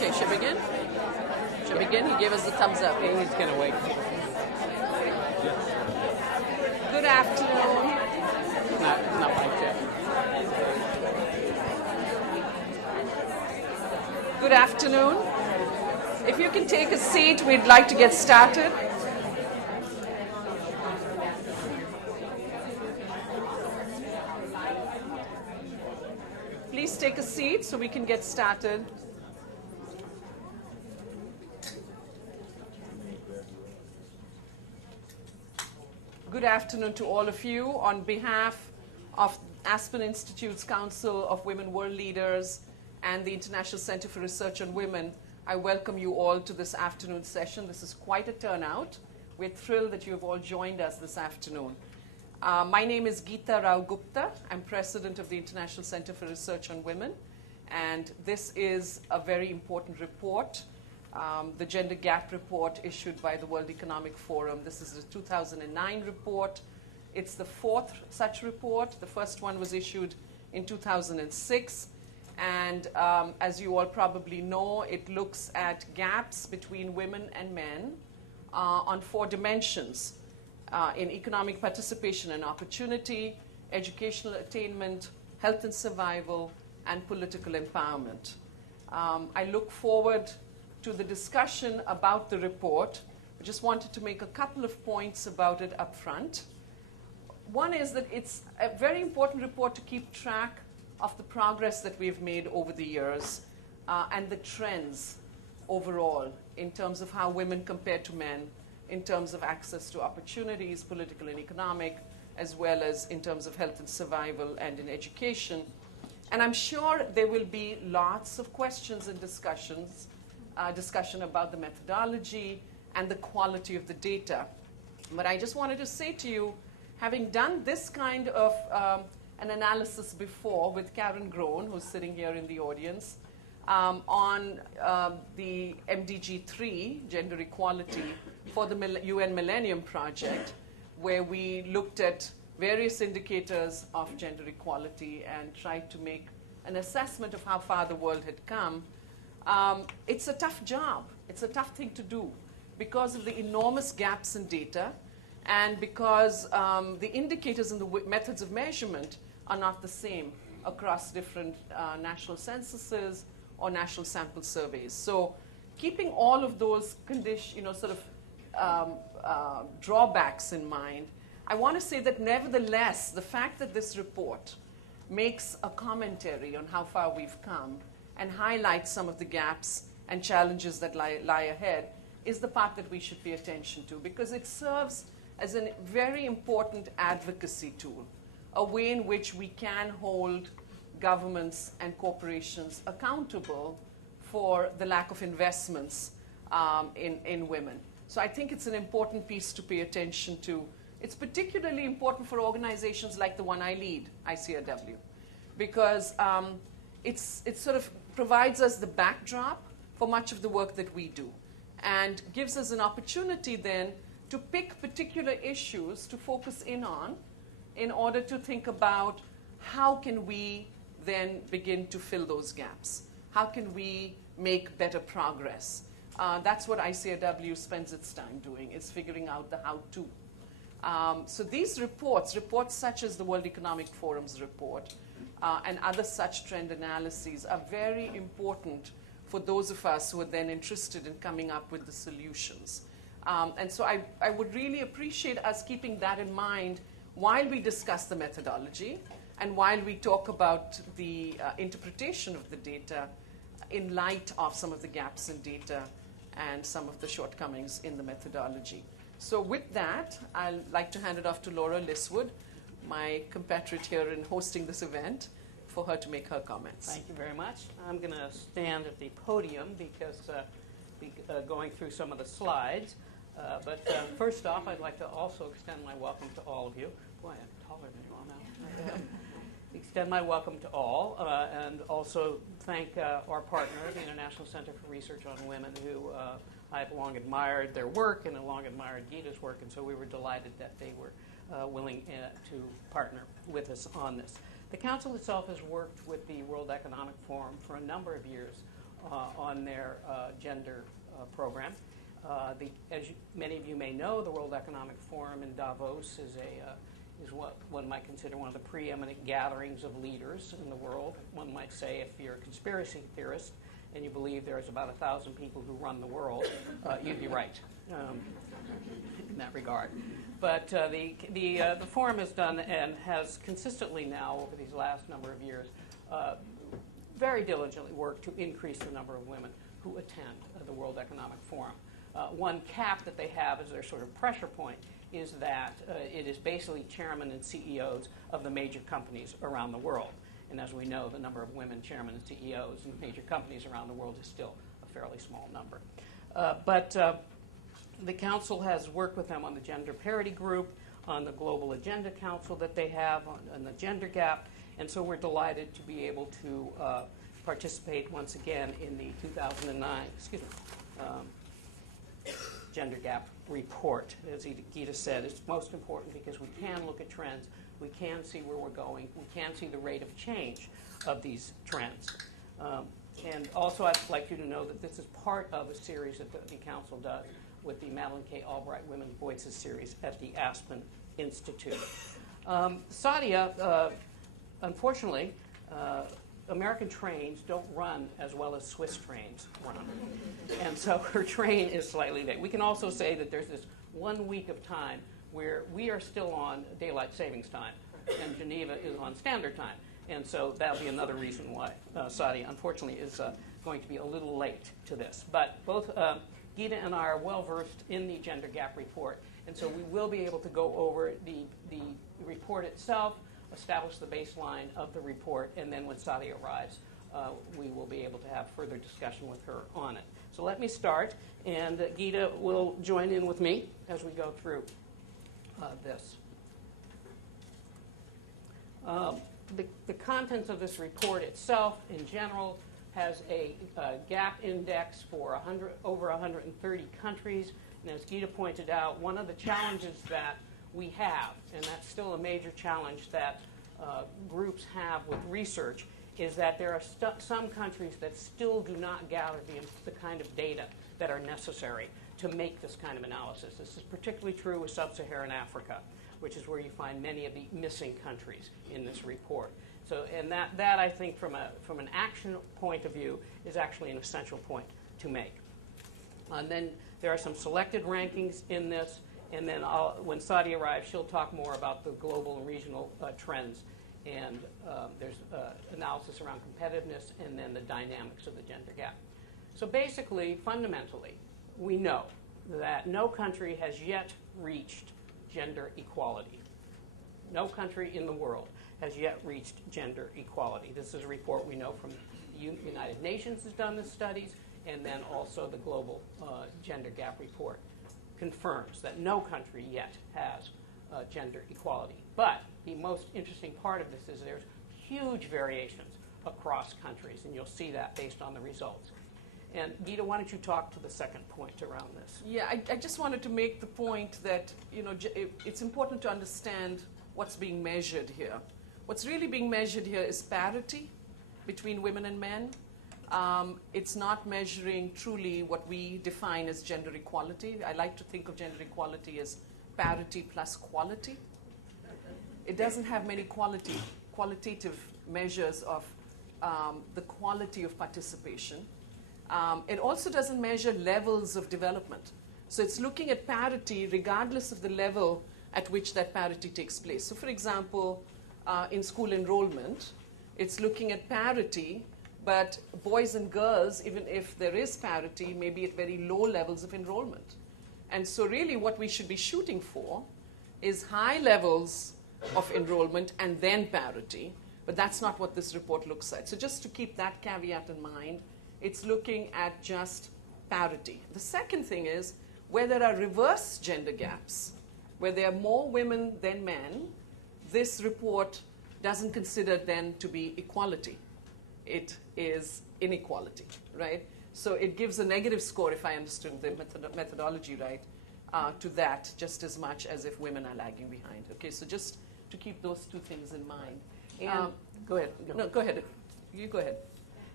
Okay, should we begin? Should we begin? He gave us the thumbs up. He's going to wait. Good afternoon. Not my check. Good afternoon. If you can take a seat, we'd like to get started. Please take a seat so we can get started. Good afternoon to all of you. On behalf of Aspen Institute's Council of Women World Leaders and the International Center for Research on Women, I welcome you all to this afternoon session. This is quite a turnout. We're thrilled that you have all joined us this afternoon. My name is Geeta Rao Gupta. I'm president of the International Center for Research on Women, and this is a very important report, the Gender Gap Report issued by the World Economic Forum. This is a 2009 report. It's the fourth such report. The first one was issued in 2006. And as you all probably know, it looks at gaps between women and men on four dimensions: in economic participation and opportunity, educational attainment, health and survival, and political empowerment. I look forward to the discussion about the report. I just wanted to make a couple of points about it up front. One is that it's a very important report to keep track of the progress that we've made over the years and the trends overall in terms of how women compare to men, in terms of access to opportunities, political and economic, as well as in terms of health and survival and in education. And I'm sure there will be lots of questions and discussion about the methodology and the quality of the data. But I just wanted to say to you, having done this kind of an analysis before with Karen Groen, who's sitting here in the audience, on the MDG 3, gender equality, for the UN Millennium Project, where we looked at various indicators of gender equality and tried to make an assessment of how far the world had come. It's a tough job. It's a tough thing to do because of the enormous gaps in data and because the indicators and the methods of measurement are not the same across different national censuses or national sample surveys. So keeping all of those drawbacks in mind, I want to say that nevertheless, the fact that this report makes a commentary on how far we've come and highlights some of the gaps and challenges that lie ahead is the part that we should pay attention to, because it serves as a very important advocacy tool, a way in which we can hold governments and corporations accountable for the lack of investments in women. So I think it's an important piece to pay attention to. It's particularly important for organizations like the one I lead, ICRW, because it sort of provides us the backdrop for much of the work that we do and gives us an opportunity then to pick particular issues to focus in on in order to think about how can we then begin to fill those gaps. How can we make better progress? That's what ICRW spends its time doing, is figuring out the how-to. So these reports such as the World Economic Forum's report and other such trend analyses are very important for those of us who are then interested in coming up with the solutions. And so I would really appreciate us keeping that in mind while we discuss the methodology and while we talk about the interpretation of the data in light of some of the gaps in data and some of the shortcomings in the methodology. So with that, I'd like to hand it off to Laura Liswood, my compatriot here in hosting this event, for her to make her comments. Thank you very much. I'm going to stand at the podium because going through some of the slides. But first off, I'd like to also extend my welcome to all of you. Boy, I'm taller than you all now. Extend my welcome to all, and also thank our partner, the International Center for Research on Women, who I've long admired their work and have long admired Geeta's work, and so we were delighted that they were willing to partner with us on this. The Council itself has worked with the World Economic Forum for a number of years on their gender program. As many of you may know, the World Economic Forum in Davos is what one might consider one of the preeminent gatherings of leaders in the world. One might say, if you're a conspiracy theorist and you believe there's about 1,000 people who run the world, you'd be right in that regard. But the forum has done and has consistently now, over these last number of years, very diligently worked to increase the number of women who attend the World Economic Forum. One cap that they have as their sort of pressure point is that it is basically chairmen and CEOs of the major companies around the world. And as we know, the number of women chairmen and CEOs in major companies around the world is still a fairly small number. But the Council has worked with them on the Gender Parity Group, on the Global Agenda Council that they have, on the gender gap, and so we're delighted to be able to participate once again in the 2009, Gender Gap Report. As Geeta said, it's most important because we can look at trends, we can see where we're going, we can see the rate of change of these trends. And also I'd like you to know that this is part of a series that the Council does with the Madeleine K. Albright Women's Voices series at the Aspen Institute. Saadia, unfortunately, American trains don't run as well as Swiss trains run. And so her train is slightly late. We can also say that there's this 1 week of time where we are still on daylight savings time and Geneva is on standard time. And so that'll be another reason why Saadia, unfortunately, is going to be a little late to this. But both Geeta and I are well-versed in the Gender Gap Report, and so we will be able to go over the report itself, establish the baseline of the report, and then when Saadia arrives, we will be able to have further discussion with her on it. So let me start, and Geeta will join in with me as we go through this. The contents of this report itself, in general, has a gap index for over 130 countries. And as Geeta pointed out, one of the challenges that we have, and that's still a major challenge that groups have with research, is that there are some countries that still do not gather the kind of data that are necessary to make this kind of analysis. This is particularly true with sub-Saharan Africa, which is where you find many of the missing countries in this report. So, and that I think from an action point of view is actually an essential point to make. And then there are some selected rankings in this, and then when Saadia arrives, she'll talk more about the global and regional trends, and there's analysis around competitiveness and then the dynamics of the gender gap. So basically, fundamentally, we know that no country has yet reached gender equality. No country in the world has yet reached gender equality. This is a report we know from the United Nations has done this studies, and then also the Global Gender Gap Report confirms that no country yet has gender equality. But the most interesting part of this is there's huge variations across countries, and you'll see that based on the results. And Geeta, why don't you talk to the second point around this? Yeah, I just wanted to make the point that it's important to understand what's being measured here. What's really being measured here is parity between women and men. It's not measuring truly what we define as gender equality. I like to think of gender equality as parity plus quality. It doesn't have many qualitative measures of the quality of participation. It also doesn't measure levels of development. So it's looking at parity regardless of the level at which that parity takes place. So for example, in school enrollment, it's looking at parity, but boys and girls, even if there is parity, may be at very low levels of enrollment. And so really what we should be shooting for is high levels of enrollment and then parity, but that's not what this report looks at. So just to keep that caveat in mind, it's looking at just parity. The second thing is where there are reverse gender gaps, where there are more women than men, this report doesn't consider then to be equality. It is inequality, right? So it gives a negative score, if I understood the methodology right, to that just as much as if women are lagging behind. Okay, so just to keep those two things in mind. And go ahead. No, go ahead. You go ahead.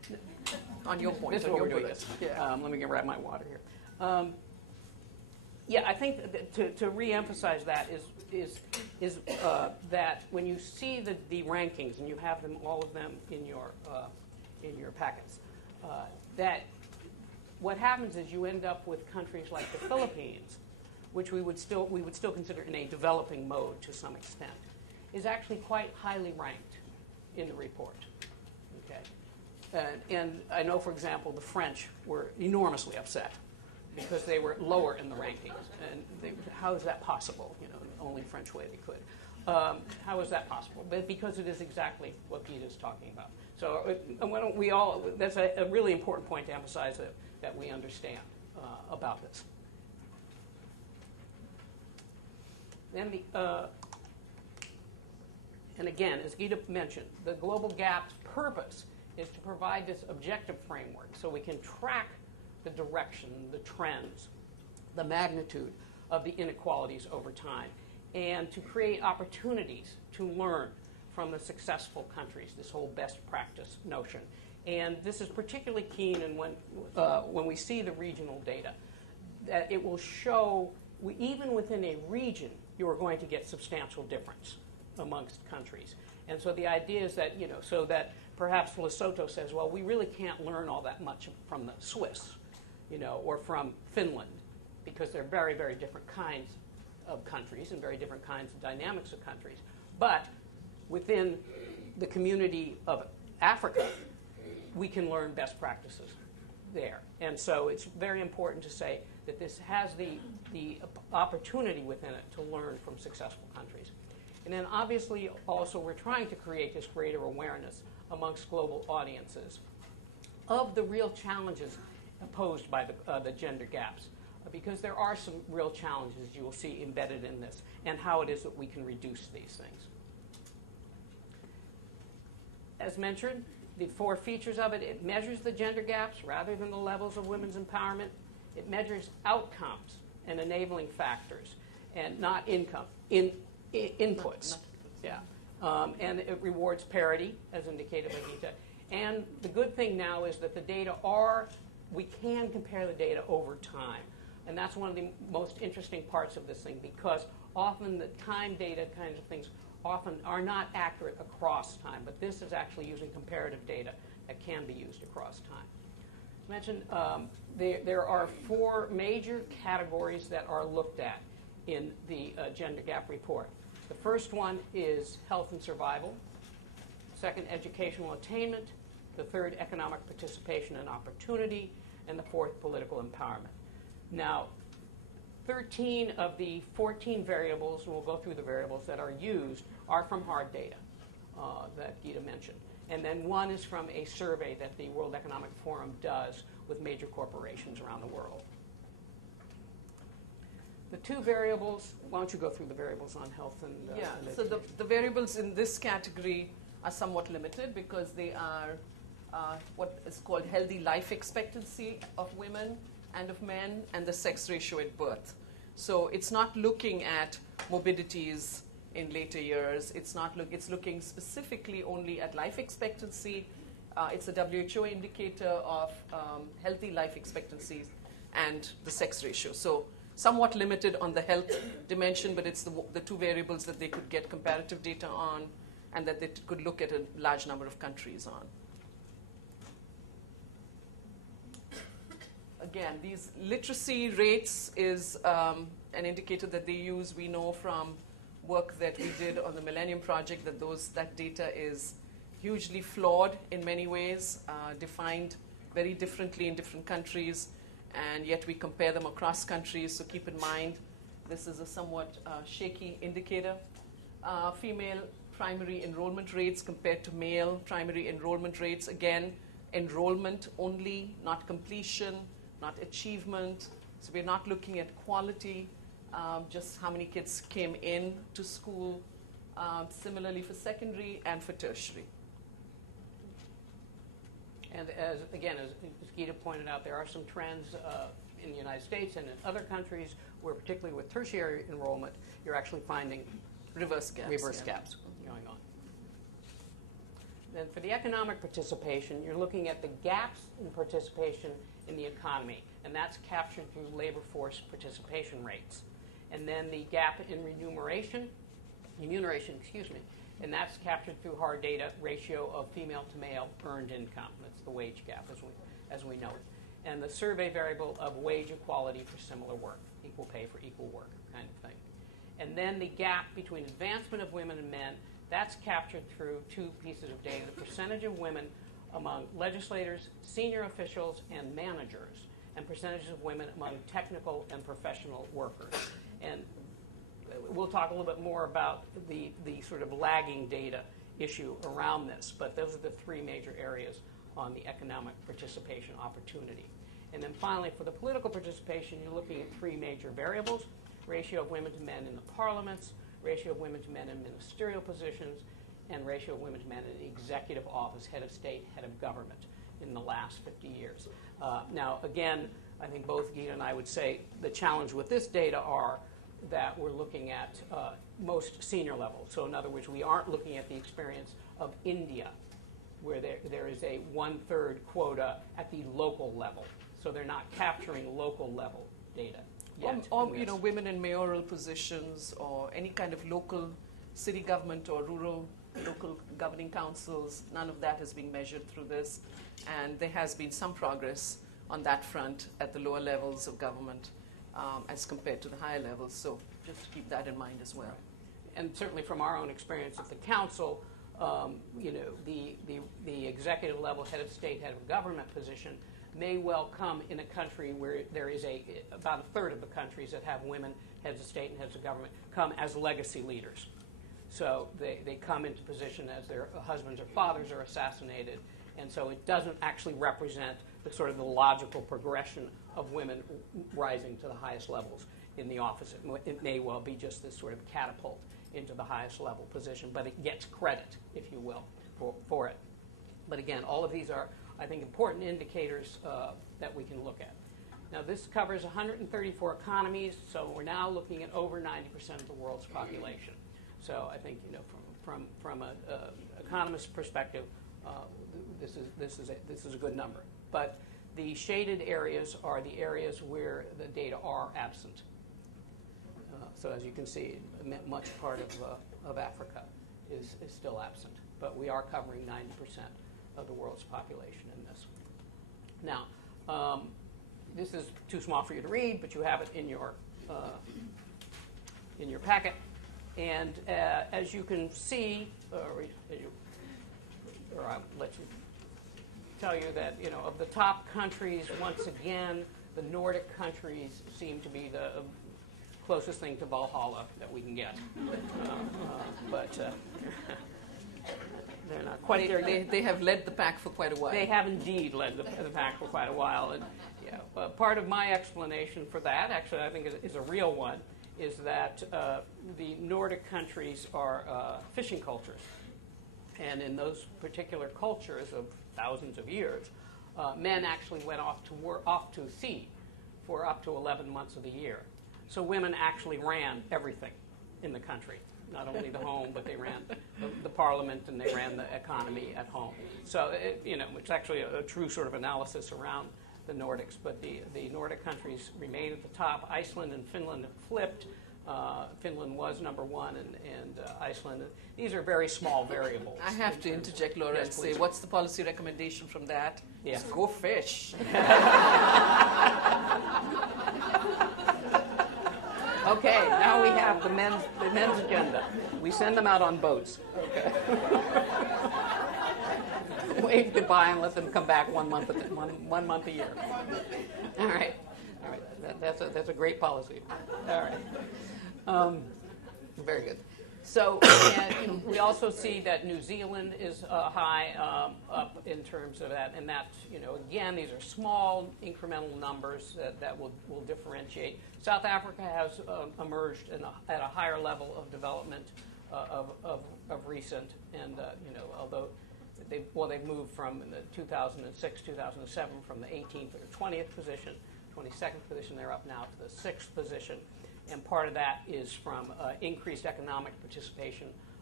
On your point. This is what we're doing. Yeah. Let me grab my water here. Yeah, I think to re-emphasize that is that when you see the rankings and you have them, all of them in your packets, that what happens is you end up with countries like the Philippines, which we would still consider in a developing mode to some extent, is actually quite highly ranked in the report. Okay, and I know, for example, the French were enormously upset because they were lower in the rankings, and how is that possible? You know, the only French way they could. How is that possible? But because it is exactly what Geeta is talking about. So why don't we all? That's a really important point to emphasize that we understand about this. Then and again, as Geeta mentioned, the Global Gap's purpose is to provide this objective framework so we can track the direction, the trends, the magnitude of the inequalities over time, and to create opportunities to learn from the successful countries, this whole best practice notion. And this is particularly keen in when we see the regional data, that it will show, even within a region, you are going to get substantial difference amongst countries. And so the idea is that, you know, so that perhaps Lesotho says, well, we really can't learn all that much from the Swiss, you know, or from Finland, because they're very, very different kinds of countries and very different kinds of dynamics of countries. But within the community of Africa, we can learn best practices there. And so it's very important to say that this has the opportunity within it to learn from successful countries. And then obviously also we're trying to create this greater awareness amongst global audiences of the real challenges posed by the gender gaps, because there are some real challenges you will see embedded in this, and how it is that we can reduce these things. As mentioned, the 4 features of it: it measures the gender gaps rather than the levels of women's empowerment. It measures outcomes and enabling factors, and not inputs. Yeah. And it rewards parity, as indicated by Geeta. And the good thing now is that the data we can compare the data over time. And that's one of the most interesting parts of this thing, because often the time data kinds of things often are not accurate across time, but this is actually using comparative data that can be used across time. As mentioned, there are 4 major categories that are looked at in the gender gap report. The first one is health and survival. Second, educational attainment. The third, economic participation and opportunity. And the fourth, political empowerment. Now, 13 of the 14 variables, and we'll go through the variables that are used, are from hard data that Geeta mentioned. And then 1 is from a survey that the World Economic Forum does with major corporations around the world. The 2 variables, why don't you go through the variables on health and so the variables in this category are somewhat limited, because they are what is called healthy life expectancy of women and of men, and the sex ratio at birth. So it's not looking at morbidities in later years. It's looking specifically only at life expectancy. It's a WHO indicator of healthy life expectancies and the sex ratio. So somewhat limited on the health dimension, but it's the 2 variables that they could get comparative data on, and that they could look at a large number of countries on. Again, these literacy rates is an indicator that they use. We know from work that we did on the Millennium Project that data is hugely flawed in many ways, defined very differently in different countries, and yet we compare them across countries. So keep in mind, this is a somewhat shaky indicator. Female primary enrollment rates compared to male primary enrollment rates. Again, enrollment only, not completion, not achievement. So we're not looking at quality, just how many kids came in to school. Similarly for secondary and for tertiary. And as Geeta pointed out, there are some trends in the United States and in other countries where, particularly with tertiary enrollment, you're actually finding reverse gaps gaps going on. then for the economic participation, you're looking at the gaps in participation in the economy, and that's captured through labor force participation rates. And then the gap in remuneration, and that's captured through hard data ratio of female to male earned income. That's the wage gap as we know it. And the survey variable of wage equality for similar work, equal pay for equal work kind of thing. And then the gap between advancement of women and men, that's captured through two pieces of data: the percentage of women among legislators, senior officials, and managers, and percentages of women among technical and professional workers. And we'll talk a little bit more about the sort of lagging data issue around this, but those are the three major areas on the economic participation opportunity. And then finally, for the political participation, you're looking at three major variables: ratio of women to men in the parliaments, ratio of women to men in ministerial positions, and ratio of women to men in executive office, head of state, head of government in the last 50 years. Now, again, I think both Geeta and I would say the challenge with this data are that we're looking at most senior levels. So in other words, we aren't looking at the experience of India, where there is a 1/3 quota at the local level. So they're not capturing local level data yet. Or women in mayoral positions or any kind of local city government or rural local governing councils. None of that is being measured through this. And there has been some progress on that front at the lower levels of government as compared to the higher levels. So just keep that in mind as well. Right. And certainly from our own experience at the council, the executive level head of state, head of government position may well come in a country where there is about 1/3 of the countries that have women heads of state and heads of government come as legacy leaders. So they come into position as their husbands or fathers are assassinated, and so it doesn't actually represent the sort of the logical progression of women rising to the highest levels in the office. It may well be just this sort of catapult into the highest level position, but it gets credit, if you will, for it. But again, all of these are, I think, important indicators that we can look at. Now, this covers 134 economies, so we're now looking at over 90% of the world's population. So I think, from an economist perspective, this is a good number. But the shaded areas are the areas where the data are absent. So as you can see, much part of Africa is still absent, but we are covering 90% of the world's population in this. Now, this is too small for you to read, but you have it in your packet. And as you can see, or I'll let you tell you that, of the top countries, once again, the Nordic countries seem to be the closest thing to Valhalla that we can get. But they're not quite there yet. They have led the pack for quite a while. They have indeed led the pack for quite a while. And part of my explanation for that, actually, I think is a real one, is that the Nordic countries are fishing cultures. And in those particular cultures of thousands of years, men actually went off to sea for up to 11 months of the year. So women actually ran everything in the country, not only the home, but they ran the parliament and they ran the economy at home. So it's actually a true sort of analysis around the Nordics. But the Nordic countries remain at the top. Iceland and Finland have flipped. Finland was number one, and Iceland. These are very small variables. I have to interject, Laura, and say, what's the policy recommendation from that? Yeah. Just go fish. Okay, now we have the men's agenda. We send them out on boats. Okay. Wave goodbye and let them come back one month a year. All right. That's a great policy. All right. Very good. So we also see that New Zealand is high up in terms of that, and that again, these are small incremental numbers that will differentiate. South Africa has emerged at a higher level of development of recent, and although they've moved from the 2006, 2007 from the 18th or 20th position, 22nd position, they're up now to the 6th position. And part of that is from increased economic participation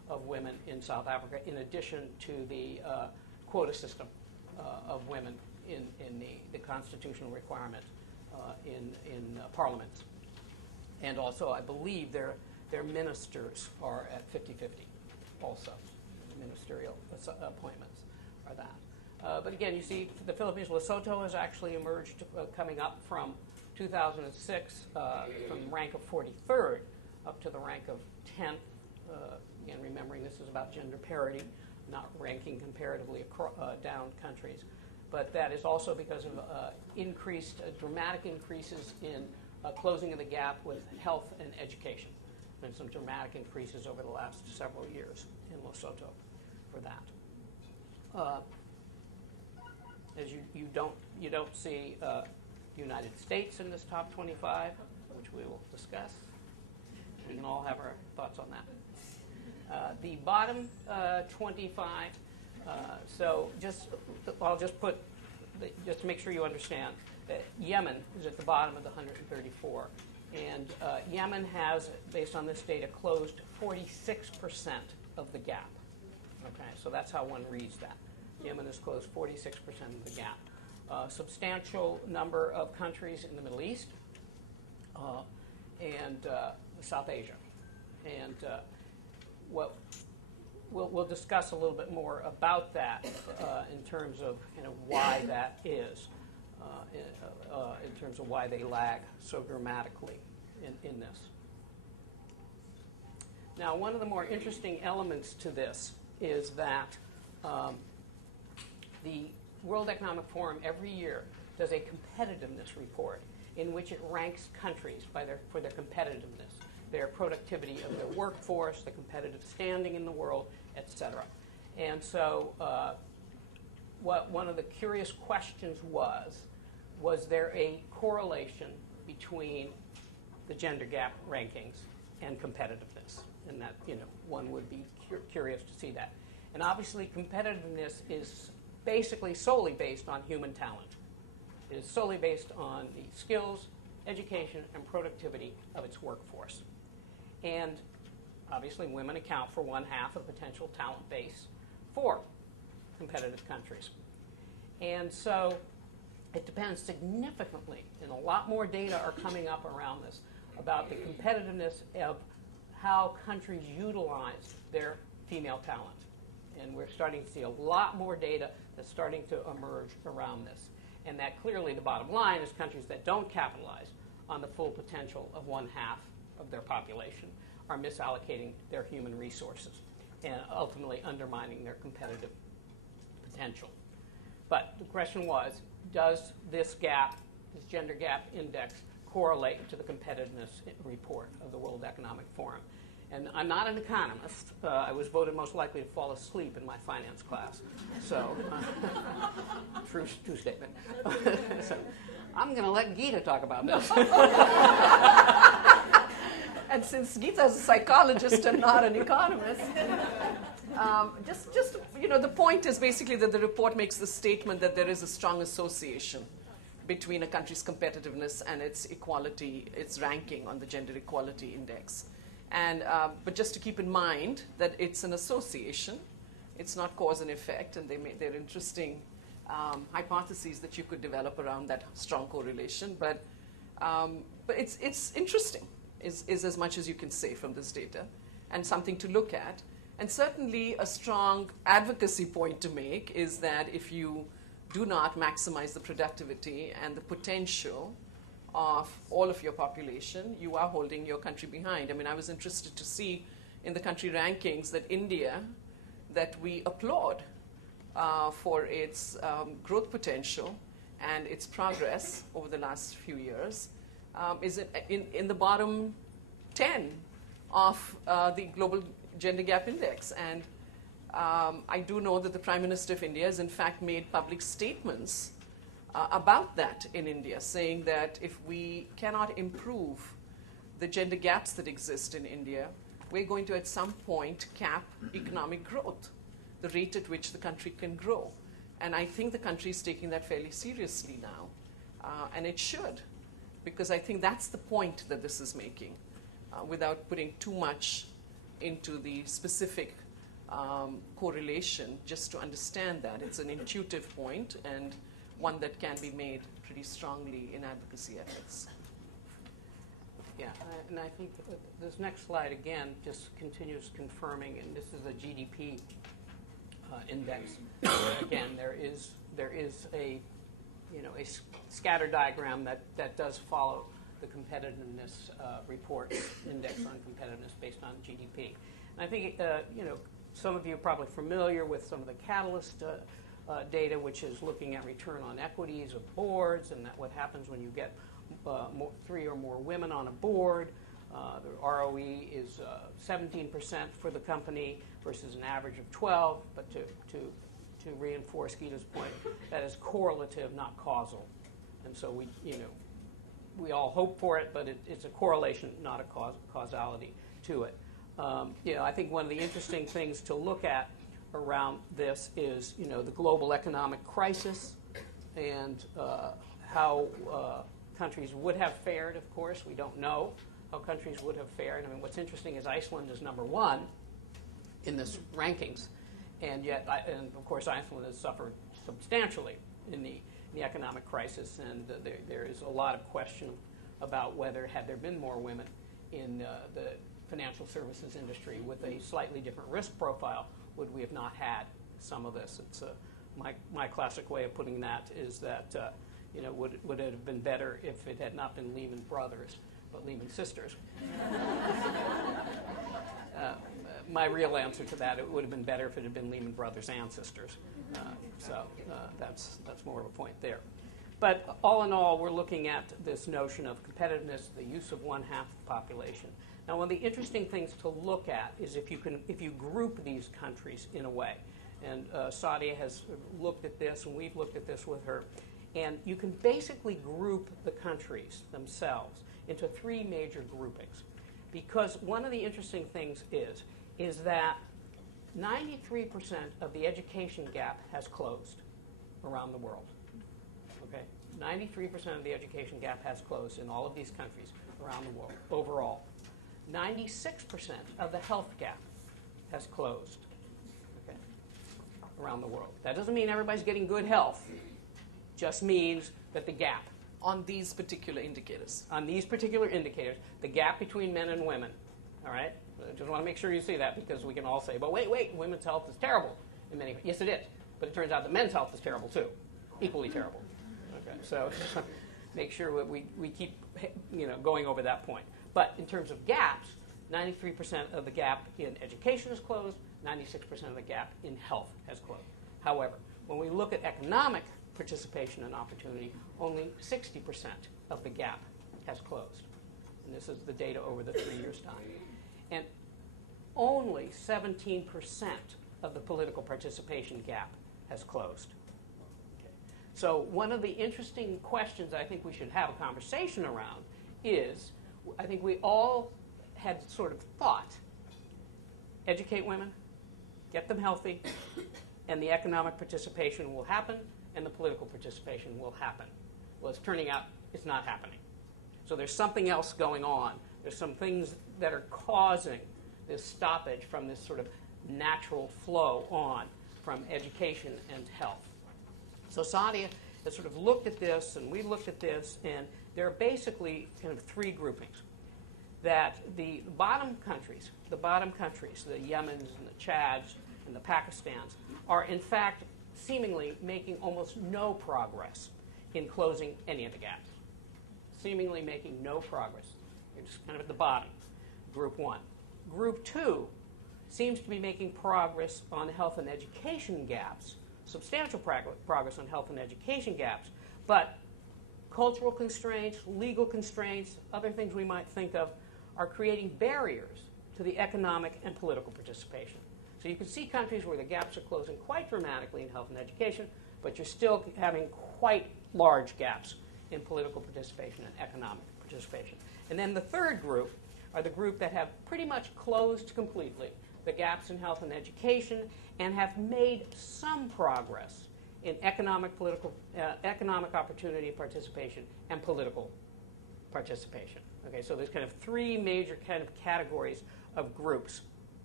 of women in South Africa, in addition to the quota system of women in the constitutional requirement in parliaments. And also, I believe their ministers are at 50-50 also. Ministerial appointments are that. But again, you see the Philippines, Lesotho has actually emerged coming up from 2006 from the rank of 43rd up to the rank of 10th. Again, remembering this is about gender parity, not ranking comparatively down countries. But that is also because of dramatic increases in closing of the gap with health and education. And some dramatic increases over the last several years in Lesotho for that. As you don't see United States in this top 25, which we will discuss. We can all have our thoughts on that. The bottom 25. So I'll just put just to make sure you understand that Yemen is at the bottom of the 134, and Yemen has, based on this data, closed 46% of the gap. Okay, so that's how one reads that. Yemen has closed 46% of the gap. Substantial number of countries in the Middle East and South Asia. And we'll discuss a little bit more about that in terms of why that is, in terms of why they lag so dramatically in this. Now, one of the more interesting elements to this is that the World Economic Forum every year does a competitiveness report in which it ranks countries for their competitiveness, their productivity of their workforce, the competitive standing in the world, etc. And so one of the curious questions was there a correlation between the gender gap rankings and competitiveness? And that, one would be curious to see that. And obviously, competitiveness is basically solely based on human talent. It is solely based on the skills, education, and productivity of its workforce. And obviously, women account for 1/2 of potential talent base for competitive countries. And so it depends significantly, and a lot more data are coming up around this, about the competitiveness of how countries utilize their female talent. And we're starting to see a lot more data that's starting to emerge around this. And that clearly the bottom line is countries that don't capitalize on the full potential of 1/2 of their population are misallocating their human resources and ultimately undermining their competitive potential. But the question was, does this gap, this gender gap index, correlate to the competitiveness report of the World Economic Forum? And I'm not an economist. I was voted most likely to fall asleep in my finance class. So, true statement. So, I'm going to let Geeta talk about this. And since Geeta is a psychologist and not an economist, the point is basically that the report makes the statement that there is a strong association between a country's competitiveness and its equality, its ranking on the Gender Equality Index. And but just to keep in mind that it's an association, it's not cause and effect, and they're interesting hypotheses that you could develop around that strong correlation. But it's interesting, is as much as you can say from this data, and something to look at. And certainly a strong advocacy point to make is that if you do not maximize the productivity and the potential of all of your population, you are holding your country behind. I mean, I was interested to see in the country rankings that India, that we applaud for its growth potential and its progress over the last few years, is in the bottom 10 of the Global Gender Gap Index. And I do know that the Prime Minister of India has in fact made public statements about that in India, saying that if we cannot improve the gender gaps that exist in India, we're going to at some point cap economic growth, the rate at which the country can grow. And I think the country is taking that fairly seriously now. And it should, because I think that's the point that this is making, without putting too much into the specific correlation just to understand that. It's an intuitive point and one that can be made pretty strongly in advocacy efforts. Yeah, and I think this next slide again just continues confirming, and this is a GDP index. Again, there is a a scatter diagram that does follow the competitiveness report index on competitiveness based on GDP. And I think some of you are probably familiar with some of the Catalyst data, which is looking at return on equities of boards and what happens when you get 3 or more women on a board. The ROE is 17% for the company versus an average of 12. But to reinforce Geeta's point, that is correlative, not causal. And so we all hope for it, but it's a correlation, not a causality to it. I think one of the interesting things to look at around this is the global economic crisis and how countries would have fared. Of course, we don't know how countries would have fared. I mean, what's interesting is Iceland is number 1 in this rankings, and of course Iceland has suffered substantially in the economic crisis, and there is a lot of question about whether, had there been more women in the financial services industry with a slightly different risk profile, would we have not had some of this? It's my classic way of putting that is that would it have been better if it had not been Lehman Brothers, but Lehman Sisters? My real answer to that, it would have been better if it had been Lehman Brothers and Sisters. That's more of a point there. But all in all, we're looking at this notion of competitiveness, the use of 1/2 the population. Now, one of the interesting things to look at is if you group these countries in a way. And Saadia has looked at this, and we've looked at this with her. And you can basically group the countries themselves into 3 major groupings. Because one of the interesting things is that 93% of the education gap has closed around the world. Okay? 93% of the education gap has closed in all of these countries around the world overall. 96% of the health gap has closed, okay, around the world. That doesn't mean everybody's getting good health. Just means that the gap on these particular indicators. On these particular indicators, the gap between men and women, all right? I just want to make sure you see that, because we can all say, but wait, women's health is terrible. Yes, it is. But it turns out that men's health is terrible, too. Equally terrible. Okay, so make sure we keep going over that point. But in terms of gaps, 93% of the gap in education is closed, 96% of the gap in health has closed. However, when we look at economic participation and opportunity, only 60% of the gap has closed. And this is the data over the 3 years' time. And only 17% of the political participation gap has closed. Okay. So one of the interesting questions I think we should have a conversation around is, I think we all had sort of thought, educate women, get them healthy, and the economic participation will happen, and the political participation will happen. Well, it's turning out it's not happening. So there's something else going on. There's some things that are causing this stoppage from this sort of natural flow on from education and health. So Saadia has sort of looked at this, and we looked at this, and there are basically kind of 3 groupings. That the bottom countries, the Yemens and the Chads and the Pakistans, are in fact seemingly making almost no progress in closing any of the gaps. Seemingly making no progress. They're just kind of at the bottom, Group 1. Group 2 seems to be making progress on health and education gaps, substantial progress on health and education gaps, but cultural constraints, legal constraints, other things we might think of, are creating barriers to the economic and political participation. So you can see countries where the gaps are closing quite dramatically in health and education, but you're still having quite large gaps in political participation and economic participation. And then the third group are the group that have pretty much closed completely the gaps in health and education and have made some progress in economic opportunity and participation and political participation. Okay, so there's kind of 3 major kind of categories of groups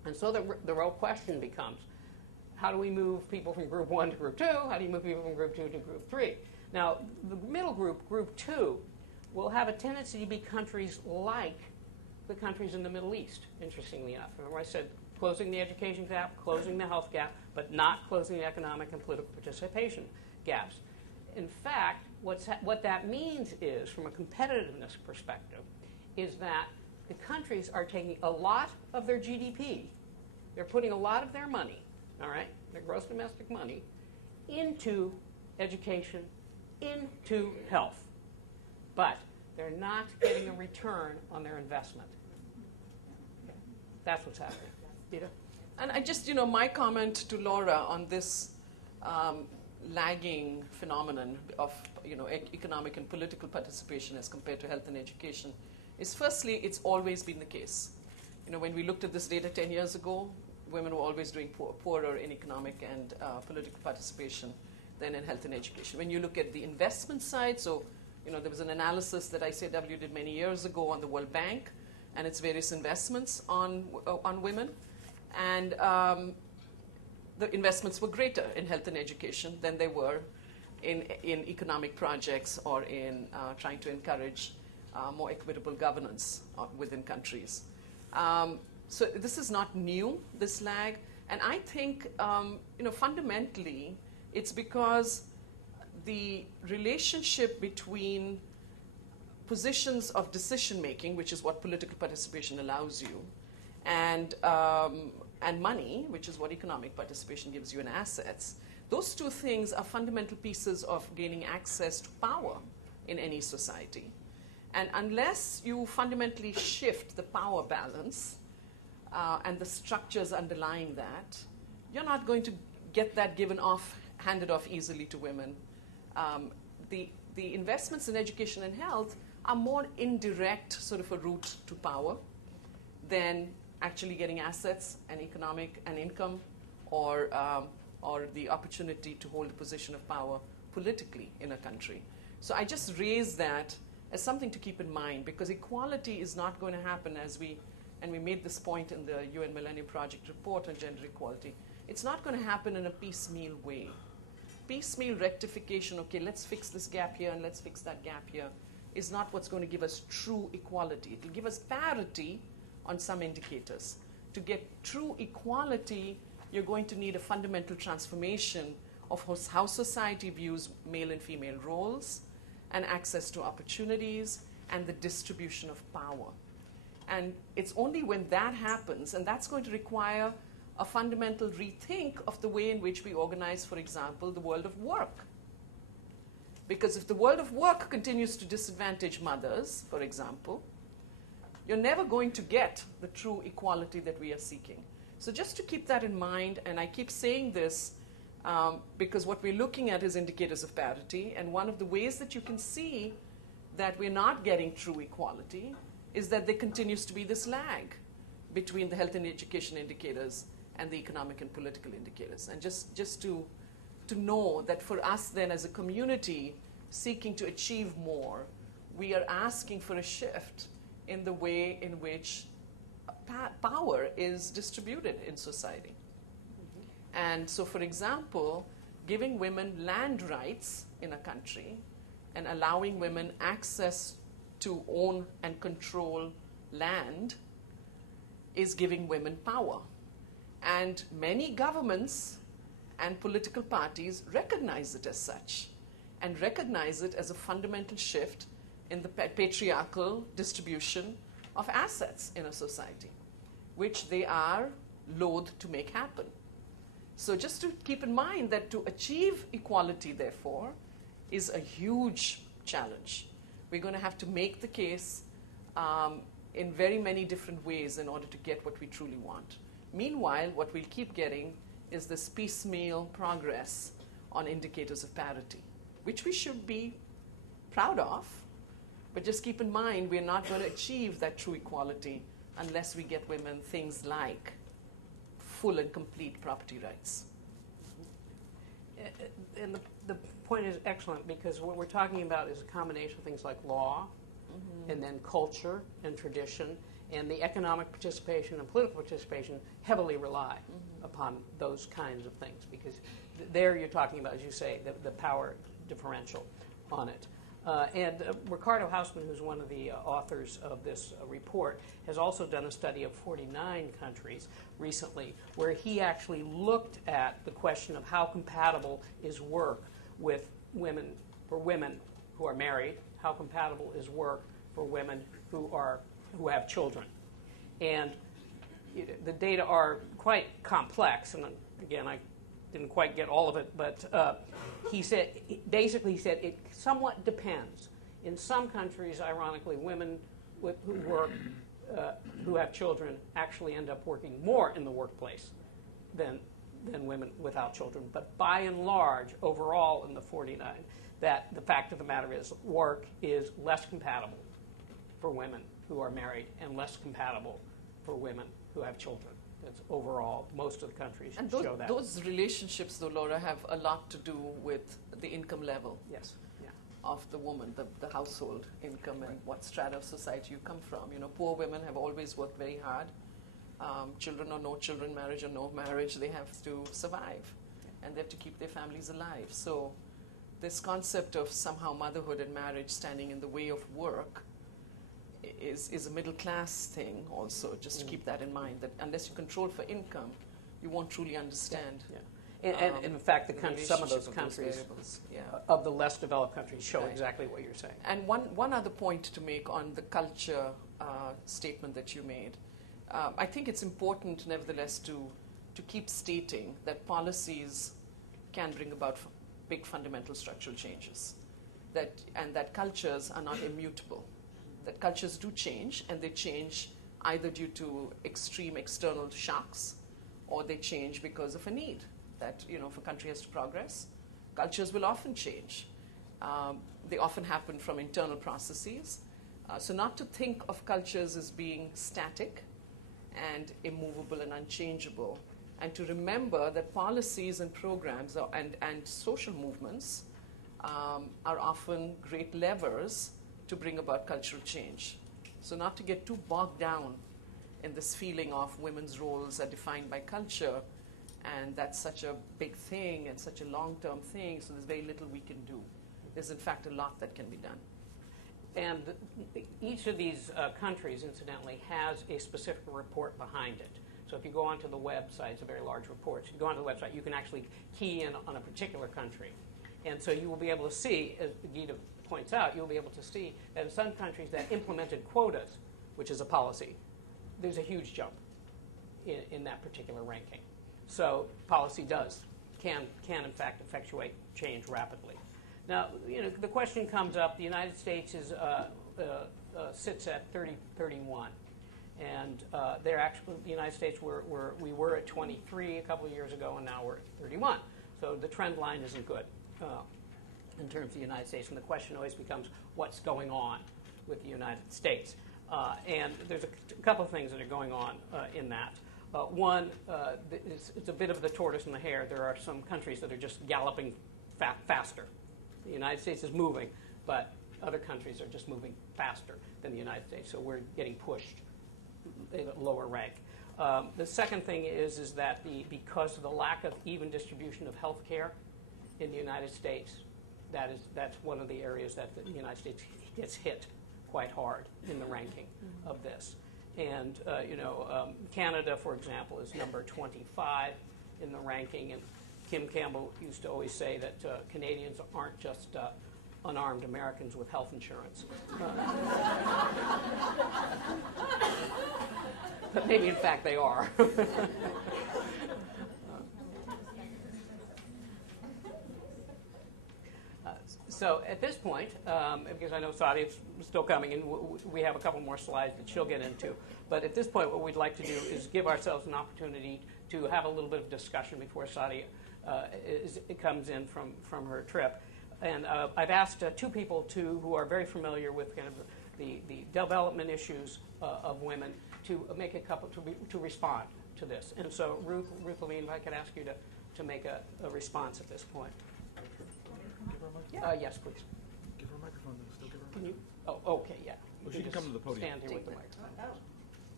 And so the real question becomes, how do we move people from group 1 to group 2? How do you move people from group 2 to group 3? Now, the middle group, group 2, will have a tendency to be countries like the countries in the Middle East, interestingly enough. Remember I said closing the education gap, closing the health gap, but not closing the economic and political participation gaps. In fact, what that means is, from a competitiveness perspective, is that the countries are taking a lot of their GDP, they're putting a lot of their money, all right, their gross domestic money, into education, into health. But they're not getting a return on their investment. Okay. That's what's happening. Geeta? And I just, my comment to Laura on this lagging phenomenon of, economic and political participation as compared to health and education is, firstly, it's always been the case. When we looked at this data 10 years ago, women were always doing poorer in economic and political participation than in health and education. When you look at the investment side, so there was an analysis that ICW did many years ago on the World Bank and its various investments on women, and the investments were greater in health and education than they were in economic projects or in trying to encourage more equitable governance within countries. So this is not new, this lag, and I think fundamentally it's because the relationship between positions of decision making, which is what political participation allows you, and money, which is what economic participation gives you, in assets, those two things are fundamental pieces of gaining access to power in any society. And unless you fundamentally shift the power balance and the structures underlying that, you're not going to get that handed off easily to women. The investments in education and health are more indirect sort of a route to power than actually getting assets and economic and income or the opportunity to hold a position of power politically in a country. So I just raise that as something to keep in mind, because equality is not going to happen and we made this point in the UN Millennium Project report on gender equality, it's not going to happen in a piecemeal way. Piecemeal rectification, okay, let's fix this gap here and let's fix that gap here, is not what's going to give us true equality. It will give us parity on some indicators. To get true equality, you're going to need a fundamental transformation of how society views male and female roles and access to opportunities and the distribution of power. And it's only when that happens, and that's going to require a fundamental rethink of the way in which we organize, for example, the world of work. Because if the world of work continues to disadvantage mothers, for example, you're never going to get the true equality that we are seeking. So just to keep that in mind, and I keep saying this because what we're looking at is indicators of parity, and one of the ways that you can see that we're not getting true equality is that there continues to be this lag between the health and education indicators and the economic and political indicators. And just to know that for us then as a community seeking to achieve more, we are asking for a shift in the way in which power is distributed in society. And so, for example, giving women land rights in a country and allowing women access to own and control land is giving women power. And many governments and political parties recognize it as such and recognize it as a fundamental shift in the patriarchal distribution of assets in a society, which they are loath to make happen. So just to keep in mind that to achieve equality, therefore, is a huge challenge. We're going to have to make the case in very many different ways in order to get what we truly want. Meanwhile, what we'll keep getting is this piecemeal progress on indicators of parity, which we should be proud of, but just keep in mind we're not going to achieve that true equality unless we get women things like full and complete property rights. And the point is excellent, because what we're talking about is a combination of things like law, and then culture and tradition, And the economic participation and political participation heavily rely upon those kinds of things, because there you're talking about, as you say, the power differential on it. And Ricardo Hausmann, who's one of the authors of this report, has also done a study of 49 countries recently, where he actually looked at the question of how compatible is work with women, for women who are married, how compatible is work for women who have children. And the data are quite complex, and again, I didn't quite get all of it, but he said it somewhat depends. In some countries, ironically, women who work, who have children, actually end up working more in the workplace than women without children. But by and large, overall in the 49, that the fact of the matter is work is less compatible for women who are married and less compatible for women who have children. That's overall, most of the countries and show that. Those relationships, though, Laura, have a lot to do with the income level. Yes. Yeah. Of the woman, the household income, and what strata of society you come from. You know, poor women have always worked very hard. Children or no children, marriage or no marriage, they have to survive, and they have to keep their families alive. So this concept of somehow motherhood and marriage standing in the way of work is a middle class thing also, just to keep that in mind, that unless you control for income, you won't truly understand. Yeah. And in fact, some of those countries, of the less developed countries, show exactly what you're saying. And one other point to make on the culture statement that you made, I think it's important, nevertheless, to keep stating that policies can bring about big fundamental structural changes, and that cultures are not immutable, that cultures do change, and they change either due to extreme external shocks, or they change because of a need that, if a country has to progress, cultures will often change. They often happen from internal processes. So not to think of cultures as being static and immovable and unchangeable, and to remember that policies and programs and social movements are often great levers to bring about cultural change. So not to get too bogged down in this feeling of women's roles are defined by culture, and that's such a big thing and such a long-term thing, so there's very little we can do. There's, in fact, a lot that can be done. And each of these countries, incidentally, has a specific report behind it. So if you go onto the website, it's a very large report. So you go onto the website, you can actually key in on a particular country. And so you will be able to see, as Geeta points out, you'll be able to see that in some countries that implemented quotas, which is a policy, there's a huge jump in that particular ranking. So policy can in fact effectuate change rapidly. Now, the question comes up, the United States sits at 31. And the United States, we were at 23 a couple of years ago, and now we're at 31. So the trend line isn't good in terms of the United States. And the question always becomes, what's going on with the United States? And there's a couple of things that are going on in that. One, it's a bit of the tortoise and the hare. There are some countries that are just galloping faster. The United States is moving, but other countries are just moving faster than the United States. So we're getting pushed in a lower rank. The second thing is that because of the lack of even distribution of health care in the United States, that's one of the areas that the United States gets hit quite hard in the ranking of this. And Canada, for example, is number 25 in the ranking. And Kim Campbell used to always say that Canadians aren't just unarmed Americans with health insurance. But maybe, in fact, they are. So at this point, because I know Saadia's still coming, and we have a couple more slides that she'll get into, but at this point what we'd like to do is give ourselves an opportunity to have a little bit of discussion before Saadia comes in from her trip. And I've asked two people who are very familiar with kind of the development issues of women to make a couple to respond to this. And so Ruth Levine, if I could ask you to make a response at this point. Yes, please. Give her a microphone. Still give her a Can you? microphone. Oh, okay, yeah. Well, she can come to the podium. Stand here with the microphone.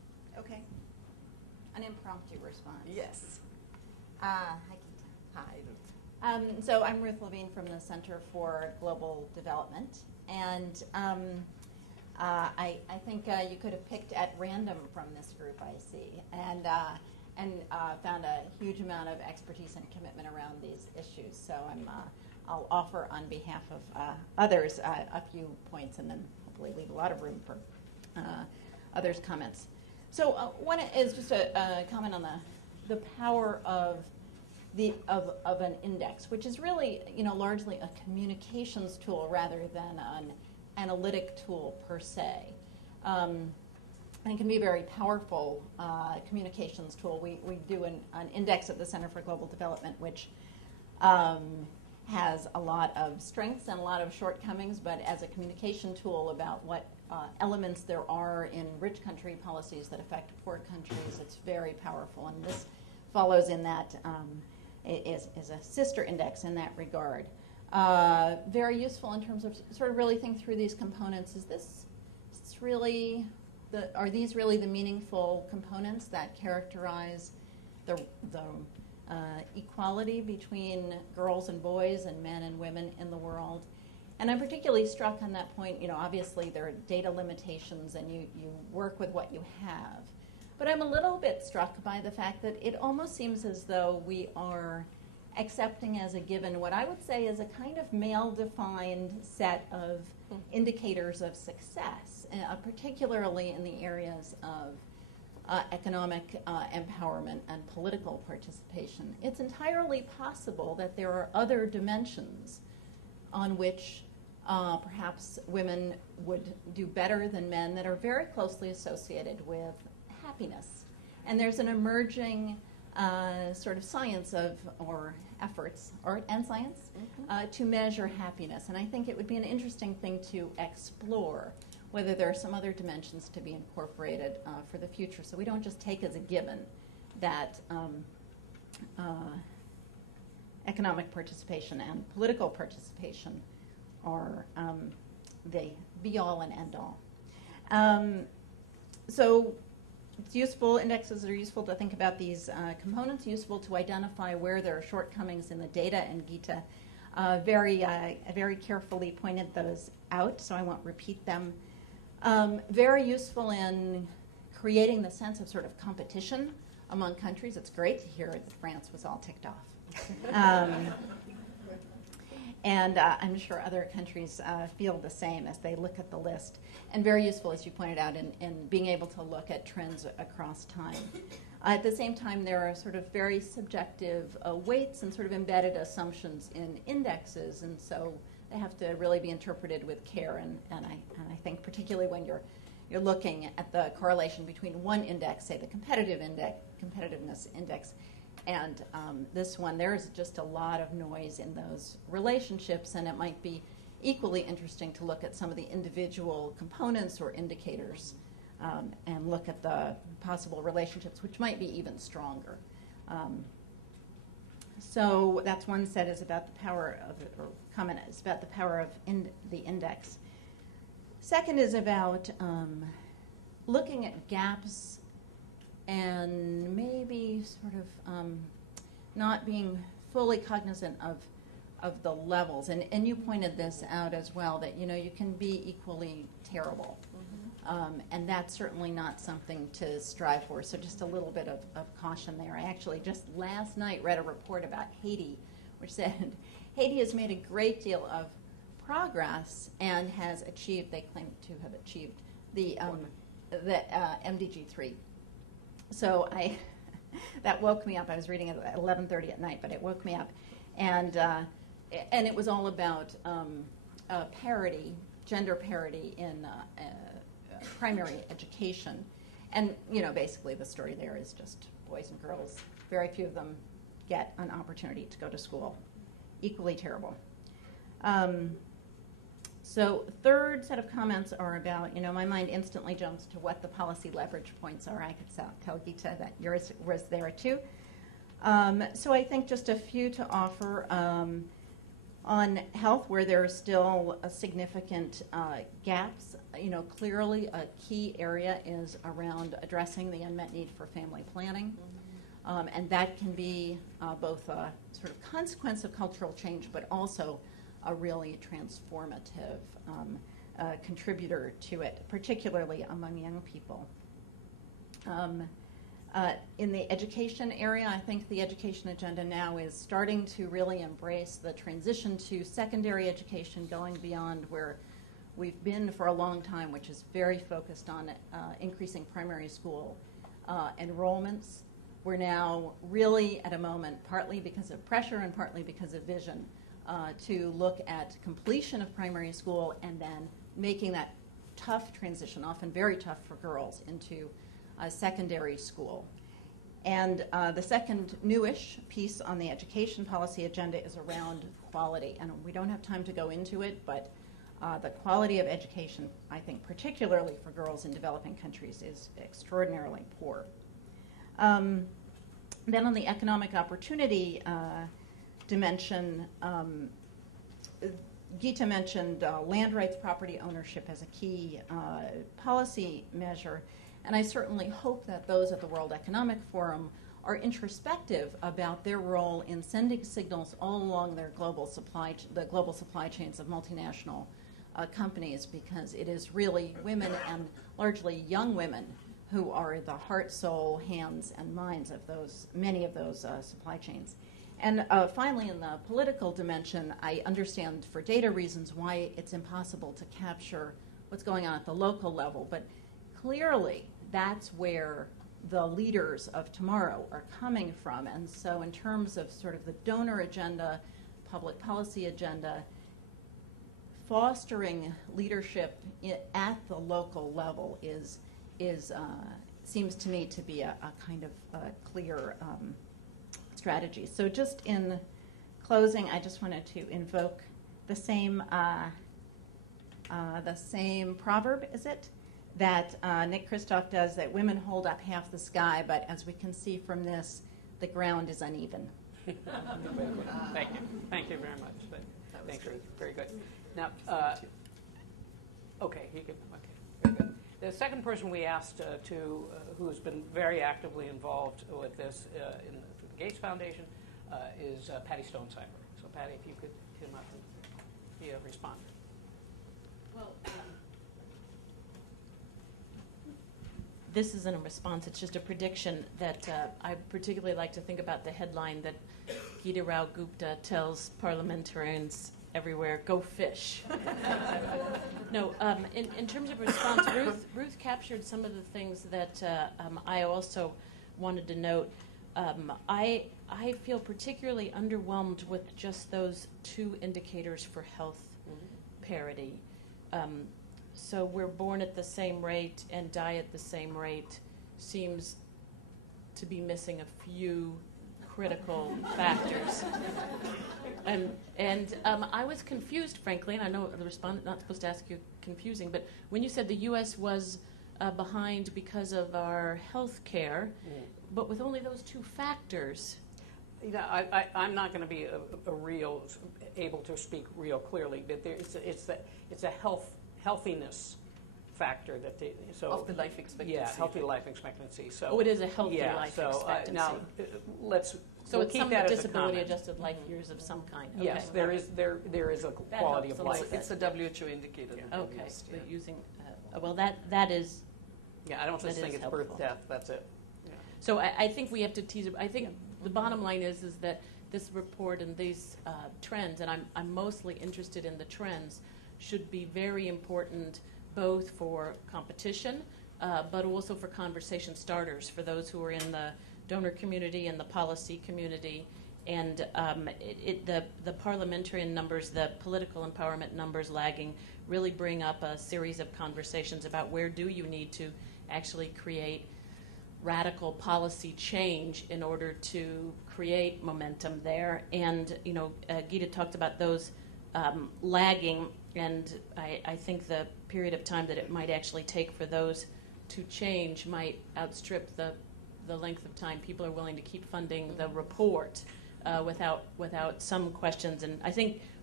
Okay. An impromptu response. Yes. Hi, Geeta. Hi. So I'm Ruth Levine from the Center for Global Development, and I think you could have picked at random from this group, I see, and found a huge amount of expertise and commitment around these issues. So I'll offer on behalf of others a few points, and then hopefully leave a lot of room for others' comments. So one is just a comment on the power of an index, which is really, largely a communications tool rather than an analytic tool per se. And it can be a very powerful communications tool. We do an index at the Center for Global Development, which has a lot of strengths and a lot of shortcomings, but as a communication tool about what elements there are in rich country policies that affect poor countries, it's very powerful. And this follows in that, is a sister index in that regard. Very useful in terms of sort of really think through these components. Are these really the meaningful components that characterize the equality between girls and boys and men and women in the world? And I'm particularly struck on that point. Obviously there are data limitations and you work with what you have. But I'm a little bit struck by the fact that it almost seems as though we are accepting as a given what I would say is a kind of male-defined set of indicators of success, particularly in the areas of economic empowerment and political participation. It's entirely possible that there are other dimensions on which perhaps women would do better than men that are very closely associated with happiness. And there's an emerging sort of science or efforts, art and science, to measure happiness. And I think it would be an interesting thing to explore whether there are some other dimensions to be incorporated for the future. So we don't just take as a given that economic participation and political participation are the be-all and end-all. So it's useful, indexes are useful to think about these components, useful to identify where there are shortcomings in the data, and Geeta very carefully pointed those out, so I won't repeat them. Very useful in creating the sense of sort of competition among countries. It's great to hear that France was all ticked off. And I'm sure other countries feel the same as they look at the list. And very useful, as you pointed out, in being able to look at trends across time. At the same time, there are sort of very subjective weights and sort of embedded assumptions in indexes, and so they have to really be interpreted with care. And I think particularly when you're looking at the correlation between one index, say the competitiveness index, and this one, there's just a lot of noise in those relationships, and it might be equally interesting to look at some of the individual components or indicators and look at the possible relationships, which might be even stronger. So that's one set, is about the power of, or comment is about the power of the index. Second is about looking at gaps and maybe sort of not being fully cognizant of the levels. And you pointed this out as well, that you can be equally terrible. And that's certainly not something to strive for. So just a little bit of caution there. I actually just last night read a report about Haiti, which said Haiti has made a great deal of progress and has achieved, they claim to have achieved, the MDG 3. So that woke me up. I was reading it at 11:30 at night, but it woke me up. And it was all about parity, gender parity in primary education. And, basically the story there is just boys and girls. Very few of them get an opportunity to go to school. Equally terrible. So third set of comments are about, my mind instantly jumps to what the policy leverage points are. I could tell Geeta that yours was there too. So I think just a few to offer. On health, where there are still significant gaps, clearly a key area is around addressing the unmet need for family planning. And that can be both a sort of consequence of cultural change, but also a really transformative contributor to it, particularly among young people. In the education area, I think the education agenda now is starting to really embrace the transition to secondary education, going beyond where we've been for a long time, which is very focused on increasing primary school enrollments. We're now really at a moment, partly because of pressure and partly because of vision, to look at completion of primary school and then making that tough transition, often very tough for girls, into secondary school. And the second newish piece on the education policy agenda is around quality. And we don't have time to go into it, but the quality of education, I think, particularly for girls in developing countries, is extraordinarily poor. Then on the economic opportunity dimension, Geeta mentioned land rights property ownership as a key policy measure. And I certainly hope that those at the World Economic Forum are introspective about their role in sending signals all along their the global supply chains of multinational companies, because it is really women, and largely young women, who are the heart, soul, hands, and minds of many of those supply chains. And finally, in the political dimension, I understand for data reasons why it's impossible to capture what's going on at the local level, but clearly that's where the leaders of tomorrow are coming from. And so in terms of sort of the donor agenda, public policy agenda, fostering leadership at the local level seems to me to be a kind of clear strategy. So just in closing, I just wanted to invoke the same proverb, is it? That Nick Kristof does, that women hold up half the sky, but as we can see from this, the ground is uneven. Thank you. Thank you very much. Thanks. Very good. Now, okay, very good. The second person we asked who has been very actively involved with this in the Gates Foundation is Patty Stonesheimer. So, Patty, if you could come up and respond. Well, this isn't a response, it's just a prediction that I particularly like to think about the headline that Geeta Rao Gupta tells parliamentarians everywhere, go fish. No, in terms of response, Ruth captured some of the things that I also wanted to note. I feel particularly underwhelmed with just those two indicators for health parity. So we're born at the same rate and die at the same rate seems to be missing a few critical factors. And I was confused, frankly, and I know the respondent not supposed to ask you confusing, but when you said the U.S. was behind because of our health care, but with only those two factors. I'm not going to be able to speak real clearly, but it's a healthiness factor of the life expectancy. Yeah, healthy life expectancy. So it is a healthy life expectancy. Now So it's some disability-adjusted life years of some kind. Okay. Yes, there is a quality of life. It's a WHO indicator. Yeah. Okay, so using well that is. Yeah, I don't just think it's birth, death. That's it. Yeah. So I think we have to tease it. I think the bottom line is that this report and these trends, and I'm mostly interested in the trends, should be very important both for competition, but also for conversation starters for those who are in the donor community and the policy community. And the parliamentarian numbers, the political empowerment numbers lagging, really bring up a series of conversations about where do you need to actually create radical policy change in order to create momentum there. And, Geeta talked about those lagging, and I think the period of time that it might actually take for those to change might outstrip the length of time people are willing to keep funding the report without some questions. And I think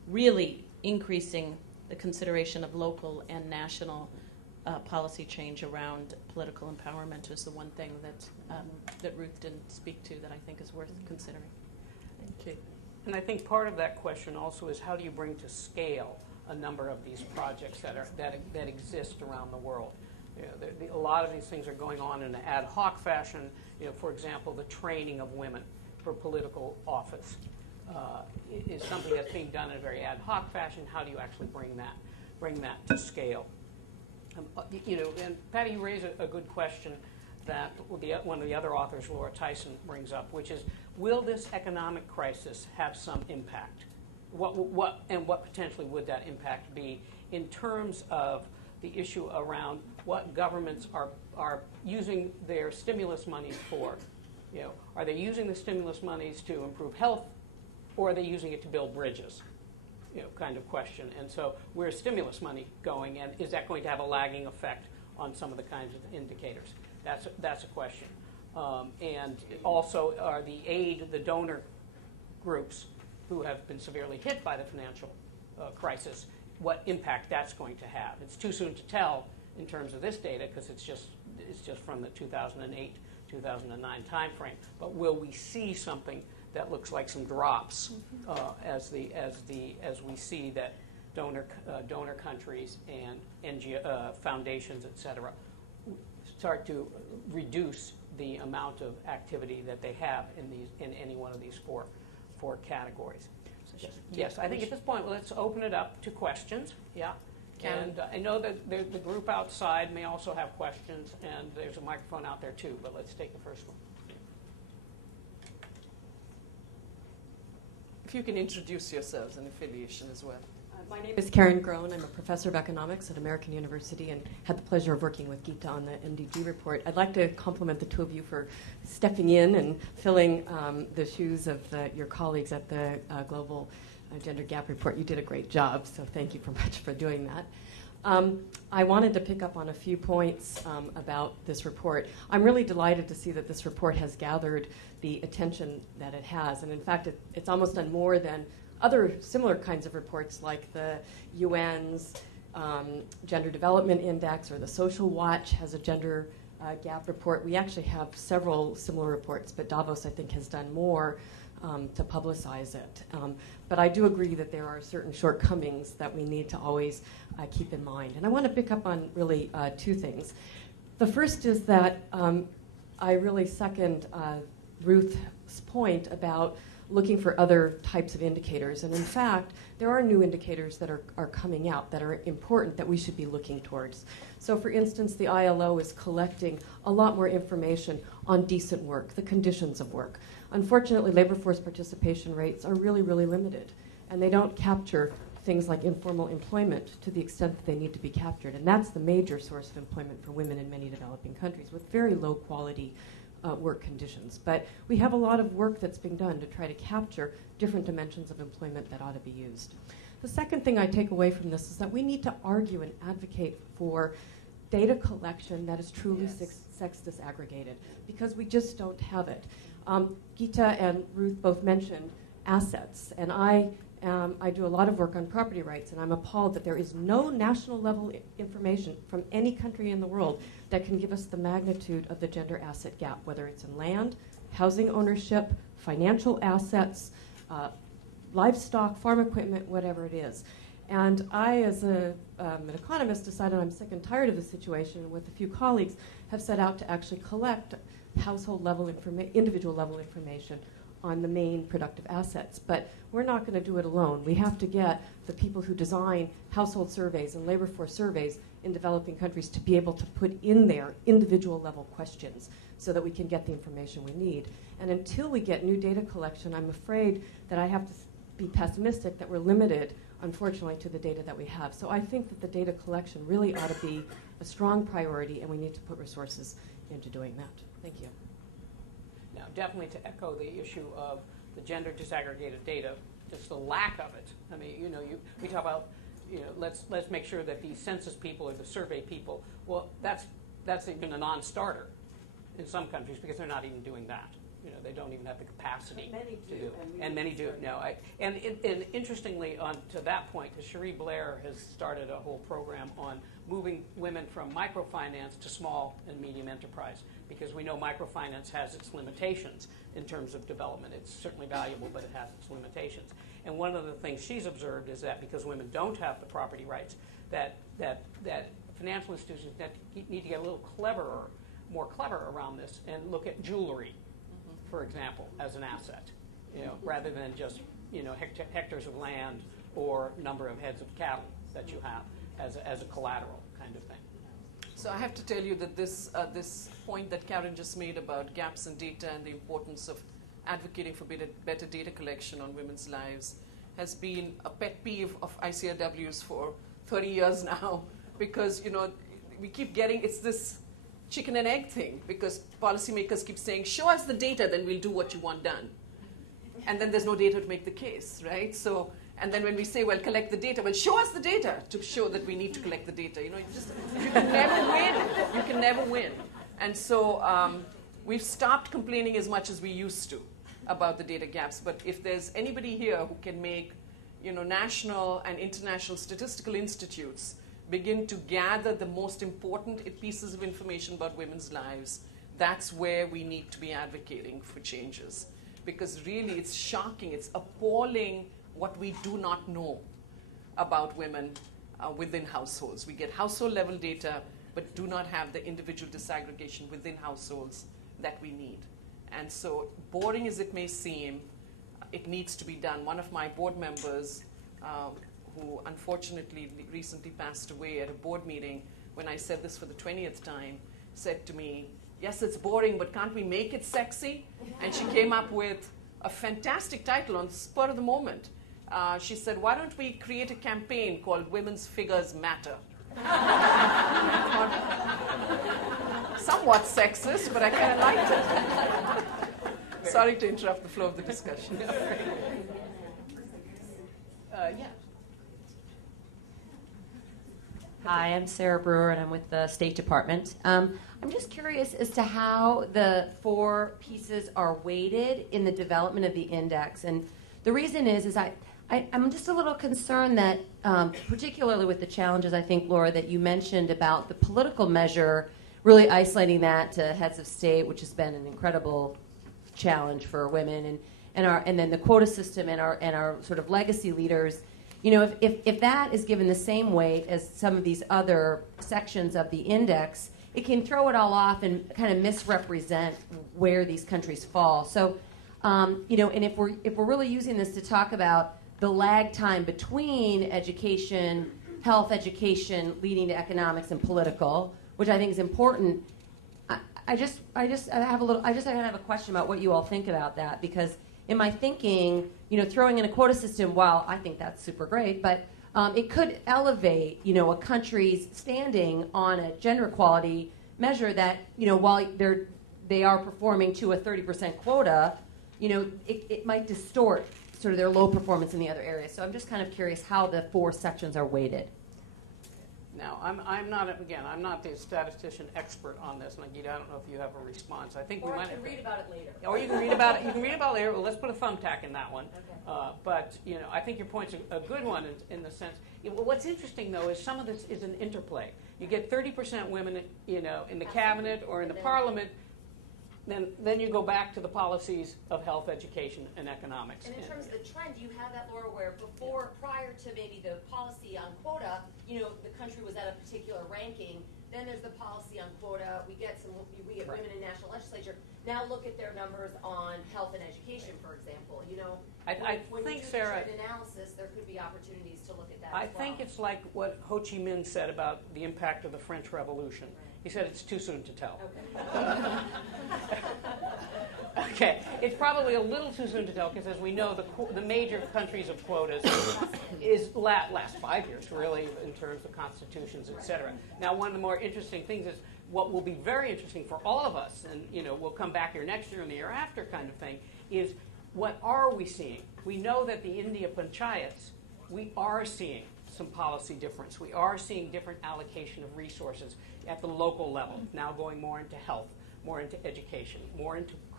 really increasing the consideration of local and national policy change around political empowerment is the one thing that Ruth didn't speak to that I think is worth considering. Okay. And I think part of that question also is how do you bring to scale a number of these projects that exist around the world? You know, a lot of these things are going on in an ad hoc fashion. You know, for example, the training of women for political office is something that's being done in a very ad hoc fashion. How do you actually bring that to scale? You know, and Patty, you raise a good question that one of the other authors, Laura Tyson, brings up, which is, will this economic crisis have some impact? What potentially would that impact be in terms of the issue around what governments are using their stimulus monies for? You know, are they using the stimulus monies to improve health, or are they using it to build bridges? You know, kind of question. And so, where's stimulus money going, and is that going to have a lagging effect on some of the kinds of indicators? That's a question. And also, are the donor groups who have been severely hit by the financial crisis, what impact that's going to have? It's too soon to tell in terms of this data because it's just from the 2008, 2009 timeframe. But will we see something that looks like some drops as we see that donor countries and NGO foundations, et cetera, start to reduce the amount of activity that they have in any one of these four categories? Yes, I think at this point let's open it up to questions. Yeah. And I know that the group outside may also have questions, and there's a microphone out there too, but let's take the first one. If you can introduce yourselves and affiliation as well. My name is Karen Groen. I'm a professor of economics at American University and had the pleasure of working with Geeta on the MDG report. I'd like to compliment the two of you for stepping in and filling the shoes of your colleagues at the Global Gender Gap Report. You did a great job, so thank you very much for doing that. I wanted to pick up on a few points about this report. I'm really delighted to see that this report has gathered the attention that it has. And in fact, it's almost done more than other similar kinds of reports like the UN's Gender Development Index or the Social Watch has a gender gap report. We actually have several similar reports, but Davos, I think, has done more to publicize it. But I do agree that there are certain shortcomings that we need to always keep in mind. And I want to pick up on really two things. The first is that I really second Ruth's point about looking for other types of indicators. And in fact, there are new indicators that are coming out that are important that we should be looking towards. So for instance, the ILO is collecting a lot more information on decent work, the conditions of work. Unfortunately, labor force participation rates are really, really limited, and they don't capture things like informal employment to the extent that they need to be captured. And that's the major source of employment for women in many developing countries with very low quality work conditions. But we have a lot of work that's being done to try to capture different dimensions of employment that ought to be used. The second thing I take away from this is that we need to argue and advocate for data collection that is truly sex disaggregated, because we just don't have it. Geeta and Ruth both mentioned assets, and I do a lot of work on property rights, and I'm appalled that there is no national level information from any country in the world that can give us the magnitude of the gender asset gap, whether it's in land, housing ownership, financial assets, livestock, farm equipment, whatever it is. And I, as an economist, decided I'm sick and tired of the situation, and with a few colleagues have set out to actually collect household level individual level information on the main productive assets. But we're not going to do it alone. We have to get the people who design household surveys and labor force surveys in developing countries to be able to put in there individual level questions so that we can get the information we need. And until we get new data collection, I'm afraid that I have to be pessimistic that we're limited, unfortunately, to the data that we have. So I think that the data collection really ought to be a strong priority, and we need to put resources into doing that. Thank you. Now, definitely to echo the issue of the gender disaggregated data, just the lack of it. I mean, we talk about, let's make sure that the census people or the survey people, well, that's even a non-starter in some countries because they're not even doing that. they don't even have the capacity Many to do, do. and many do. No, and interestingly, to that point, Cherie Blair has started a whole program on moving women from microfinance to small and medium enterprise, because we know microfinance has its limitations in terms of development. It's certainly valuable, but it has its limitations. And one of the things she's observed is that because women don't have the property rights, that financial institutions need to get a little more clever around this and look at jewelry, for example, as an asset, rather than just hectares of land or number of heads of cattle that you have as a collateral kind of thing. So I have to tell you that this point that Karen just made about gaps in data and the importance of advocating for better data collection on women's lives has been a pet peeve of ICRW's for 30 years now, because we keep getting, it's this chicken and egg thing, because policymakers keep saying, show us the data, then we'll do what you want done. And then there's no data to make the case, right? So, and then when we say, well, collect the data, well, show us the data to show that we need to collect the data. You can never win. You can never win. And so we've stopped complaining as much as we used to about the data gaps. But if there's anybody here who can make, national and international statistical institutes begin to gather the most important pieces of information about women's lives, that's where we need to be advocating for changes. Because really, it's shocking, it's appalling what we do not know about women within households. We get household-level data, but do not have the individual disaggregation within households that we need. And so, boring as it may seem, it needs to be done. One of my board members, who unfortunately recently passed away at a board meeting, when I said this for the 20th time, said to me, yes, it's boring, but can't we make it sexy? And she came up with a fantastic title on the spur of the moment. She said, why don't we create a campaign called Women's Figures Matter? Somewhat sexist, but I kind of liked it. Sorry to interrupt the flow of the discussion. Yeah. Hi, I'm Sarah Brewer, and I'm with the State Department. I'm just curious as to how the 4 pieces are weighted in the development of the index. And the reason is I'm just a little concerned that, particularly with the challenges, I think, Laura, that you mentioned about the political measure, really isolating that to heads of state, which has been an incredible challenge for women, and then the quota system and our sort of legacy leaders. If that is given the same weight as some of these other sections of the index, it can throw it all off and kind of misrepresent where these countries fall. So, and if we're really using this to talk about the lag time between education, health education, leading to economics and political, which I think is important, I have a question about what you all think about that, because in my thinking, throwing in a quota system, while I think that's super great, but it could elevate, a country's standing on a gender equality measure that, while they are performing to a 30% quota, it might distort sort of their low performance in the other areas. So I'm just kind of curious how the 4 sections are weighted. Now, I'm not the statistician expert on this, and Geeta, I don't know if you have a response. I think we might have. Read about it later. Or you can read about it. You can read about it later. Well, let's put a thumbtack in that one. Okay. But I think your point's a good one in the sense. What's interesting though is some of this is an interplay. You get 30% women, in the cabinet or in the parliament. Then you go back to the policies of health, education, and economics. And in terms of the trend, do you have that, Laura, where prior to maybe the policy on quota, the country was at a particular ranking. Then there's the policy on quota. We get Right. women in national legislature. Now look at their numbers on health and education, for example. I When think, you do Sarah, the trend analysis, there could be opportunities to look at that. I as well. think it's like what Ho Chi Minh said about the impact of the French Revolution. He said it's too soon to tell. Okay. Okay, it's probably a little too soon to tell because, as we know, the major countries of quotas last 5 years, really, in terms of constitutions, et cetera. Now, one of the more interesting things is what will be very interesting for all of us, and we'll come back here next year and the year after kind of thing, is what are we seeing? We know that the India panchayats, we are seeing some policy difference. We are seeing different allocation of resources at the local level, now going more into health, more into education, more into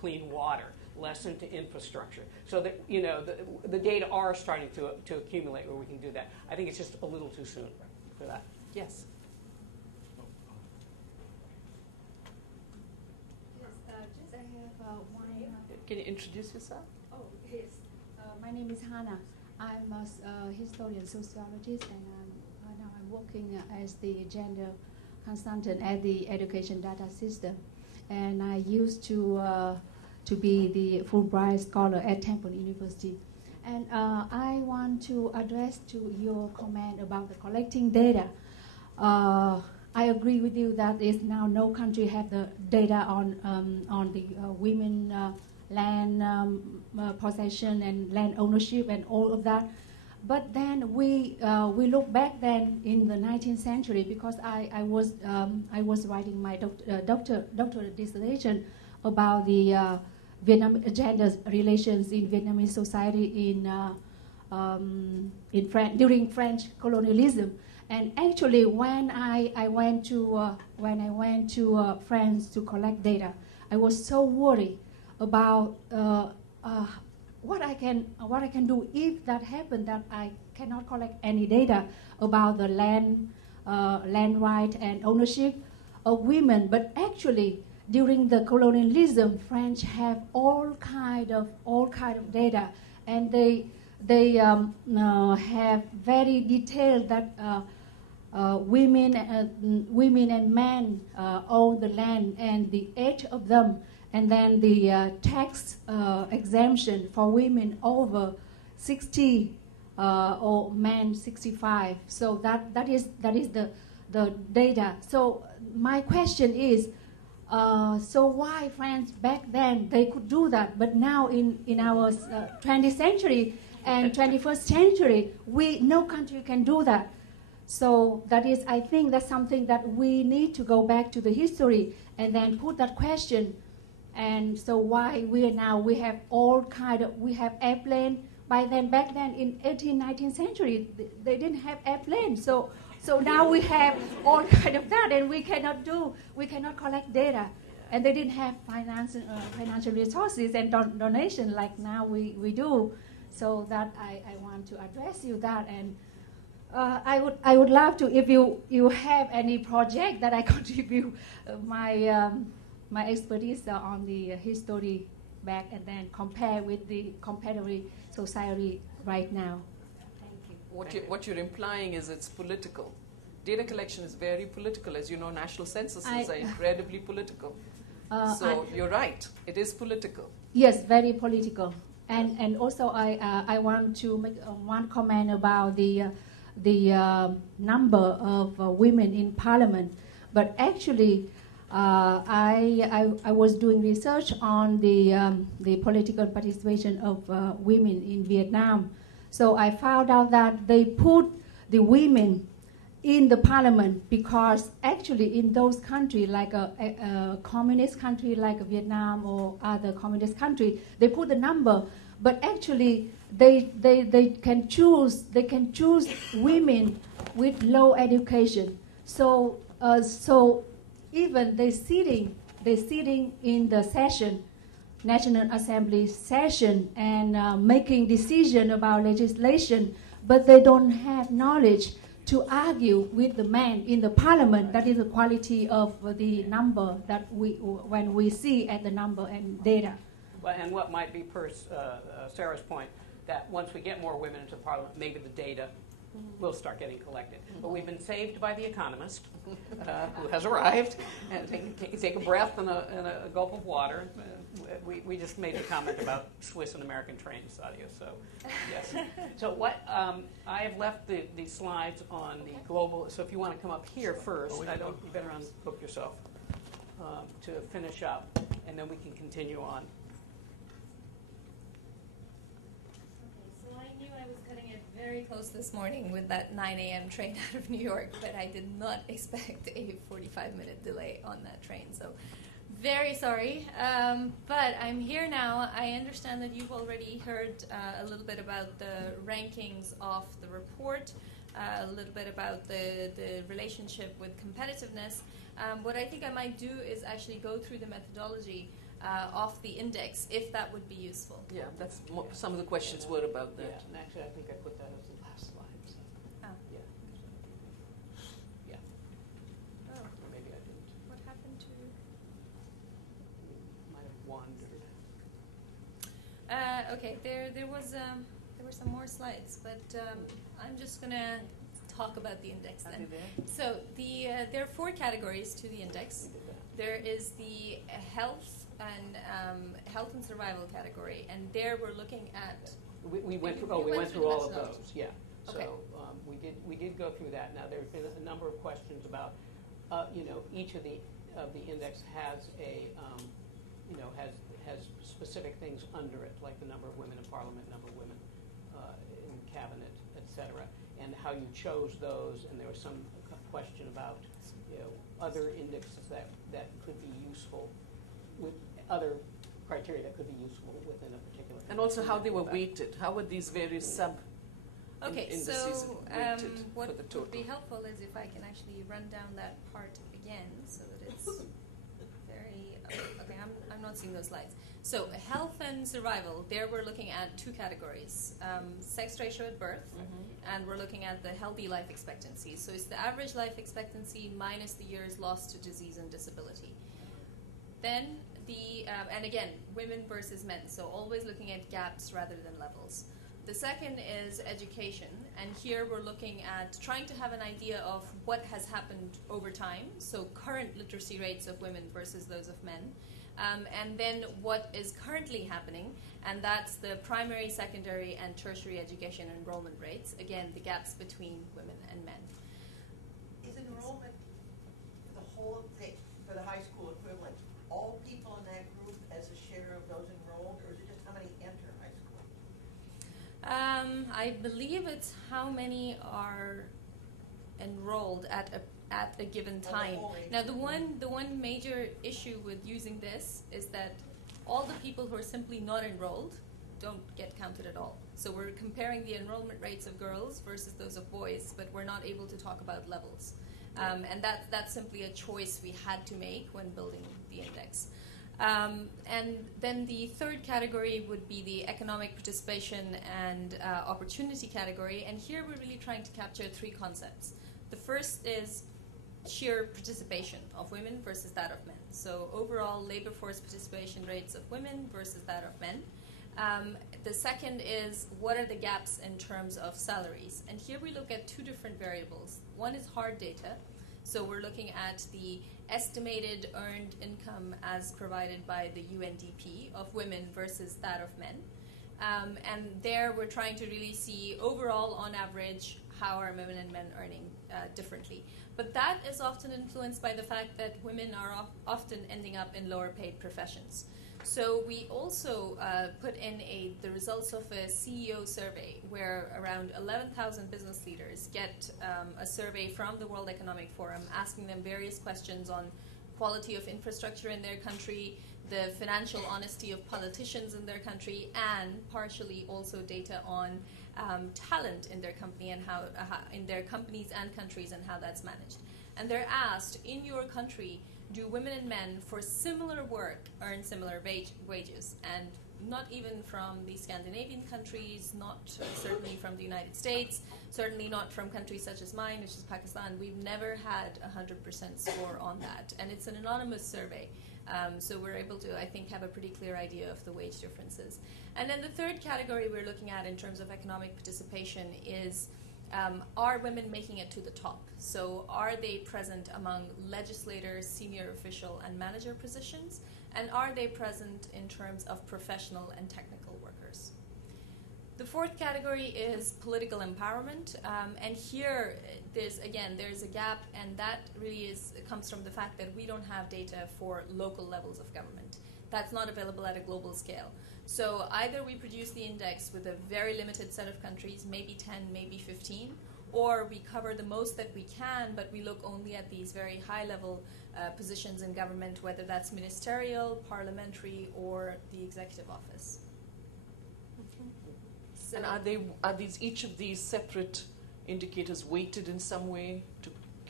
clean water, less into infrastructure. So that, you know, the data are starting to accumulate where we can do that. I think it's just a little too soon for that. Yes. Just I have one. Can you introduce yourself? Oh, yes. My name is Hannah. I'm a historian, sociologist, and now I'm working as the gender consultant at the education data system. And I used to be the Fulbright scholar at Temple University. And I want to address to your comment about the collecting data. I agree with you that is now no country have the data on the women land possession and land ownership and all of that. But then we look back then in the 19th century, because I was writing my doctorate dissertation about the Vietnam gender relations in Vietnamese society in during French colonialism. And actually, when I went to France to collect data, I was so worried about what I can do if that happened, that I cannot collect any data about the land right and ownership of women. But actually, during the colonialism, French have all kind of data, and they have very detailed that women and men own the land and the age of them, and then the tax exemption for women over 60 or men 65. So that is the data. So my question is, so why France back then they could do that, but now in our 20th century and 21st century, no country can do that. So that is, I think that's something that we need to go back to the history and then put that question. And so why we have we have airplane. By then, back then in 18th, 19th century, they didn't have airplane. So now we have all kind of that, and we cannot collect data. And they didn't have financial resources and donation like now we do. So that I want to address you that, and I would love to, if you have any project that I contribute my expertise on the history back, and then compare with the contemporary society right now. Thank you. What you're implying is it's political. Data collection is very political. As you know, national censuses are incredibly political. So you're right. It is political. Yes, very political. And also I want to make one comment about the number of women in parliament. But actually, I was doing research on the political participation of women in Vietnam. So I found out that they put the women in the parliament because actually in those countries, like a communist country like Vietnam or other communist country, they put the number, but actually they can choose women with low education. So even they sitting in the session, National Assembly session, and making decision about legislation, but they don't have knowledge to argue with the men in the parliament. That is the quality of the number that when we see at the number and data. Well, and what might be Sarah's point, that once we get more women into parliament, maybe the data will start getting collected. But we've been saved by the economist who has arrived, and take a breath and a gulp of water. We just made a comment about Swiss and American trains, Saadia. So yes. So what I have left the slides on the global. So if you want to come up here first, you better unhook yourself to finish up, and then we can continue on. Very close this morning with that 9 a.m. train out of New York, but I did not expect a 45-minute delay on that train. So very sorry, but I'm here now. I understand that you've already heard a little bit about the rankings of the report, a little bit about the relationship with competitiveness. What I think I might do is actually go through the methodology of the index, if that would be useful. Yeah, that's some of the questions were about that. Yeah, and actually I think I put that as the last slide. So. Oh. Yeah. Yeah. Oh, Or maybe I didn't. what happened to? Might have wandered. Okay, there were some more slides, but I'm just gonna talk about the index then. So there are 4 categories to the index. There is the health and survival category, and there we're looking at. We went through. You We went through all of those. those. Yeah. Okay. So we did go through that. Now there's been a number of questions about, each of the index has a, has specific things under it, like the number of women in parliament, number of women in cabinet, et cetera, and how you chose those. And there was some question about, other indexes that could be useful with other criteria that could be useful within a particular. And also how they were weighted. How were these various Okay, indices so weighted what for the total? would be helpful is if I can actually run down that part again so that it's very, okay, I'm not seeing those slides. So health and survival, there we're looking at 2 categories, sex ratio at birth, and we're looking at the healthy life expectancy. So it's the average life expectancy minus the years lost to disease and disability. Then and again, women versus men, so always looking at gaps rather than levels. The second is education, and here we're looking at trying to have an idea of what has happened over time, so current literacy rates of women versus those of men, and then what is currently happening, and that's the primary, secondary, and tertiary education enrollment rates, again, the gaps between women and men. Is enrollment for the whole thing, for the high school equivalent, all people in that group as a share of those enrolled, or is it just how many enter high school? I believe it's how many are enrolled at a given time. Now, the one major issue with using this is that all the people who are simply not enrolled don't get counted at all. So we're comparing the enrollment rates of girls versus those of boys, but we're not able to talk about levels. And that's simply a choice we had to make when building the index. And then the third category would be the economic participation and opportunity category. And here we're really trying to capture 3 concepts. The first is sheer participation of women versus that of men. So overall labor force participation rates of women versus that of men. The second is what are the gaps in terms of salaries. And here we look at 2 different variables. One is hard data. So we're looking at the estimated earned income as provided by the UNDP of women versus that of men. And there we're trying to really see overall, on average, how are women and men earning differently. But that is often influenced by the fact that women are often ending up in lower paid professions. So we also put in the results of a CEO survey where around 11,000 business leaders get a survey from the World Economic Forum asking them various questions on quality of infrastructure in their country, the financial honesty of politicians in their country, and partially also data on talent in their company and how in their companies and countries and how that's managed. And they're asked, in your country, do women and men for similar work earn similar wages? And not even from the Scandinavian countries, not certainly from the United States, certainly not from countries such as mine, which is Pakistan. We've never had a 100% score on that. And it's an anonymous survey. So we're able to, I think, have a pretty clear idea of the wage differences. And then the third category we're looking at in terms of economic participation is are women making it to the top? So are they present among legislators, senior official, and manager positions? And are they present in terms of professional and technical workers? The fourth category is political empowerment. And here, there's a gap, and that really comes from the fact that we don't have data for local levels of government. That's not available at a global scale. So either we produce the index with a very limited set of countries, maybe 10, maybe 15, or we cover the most that we can, but we look only at these very high-level positions in government, whether that's ministerial, parliamentary, or the executive office. And are these each of these separate indicators weighted in some way to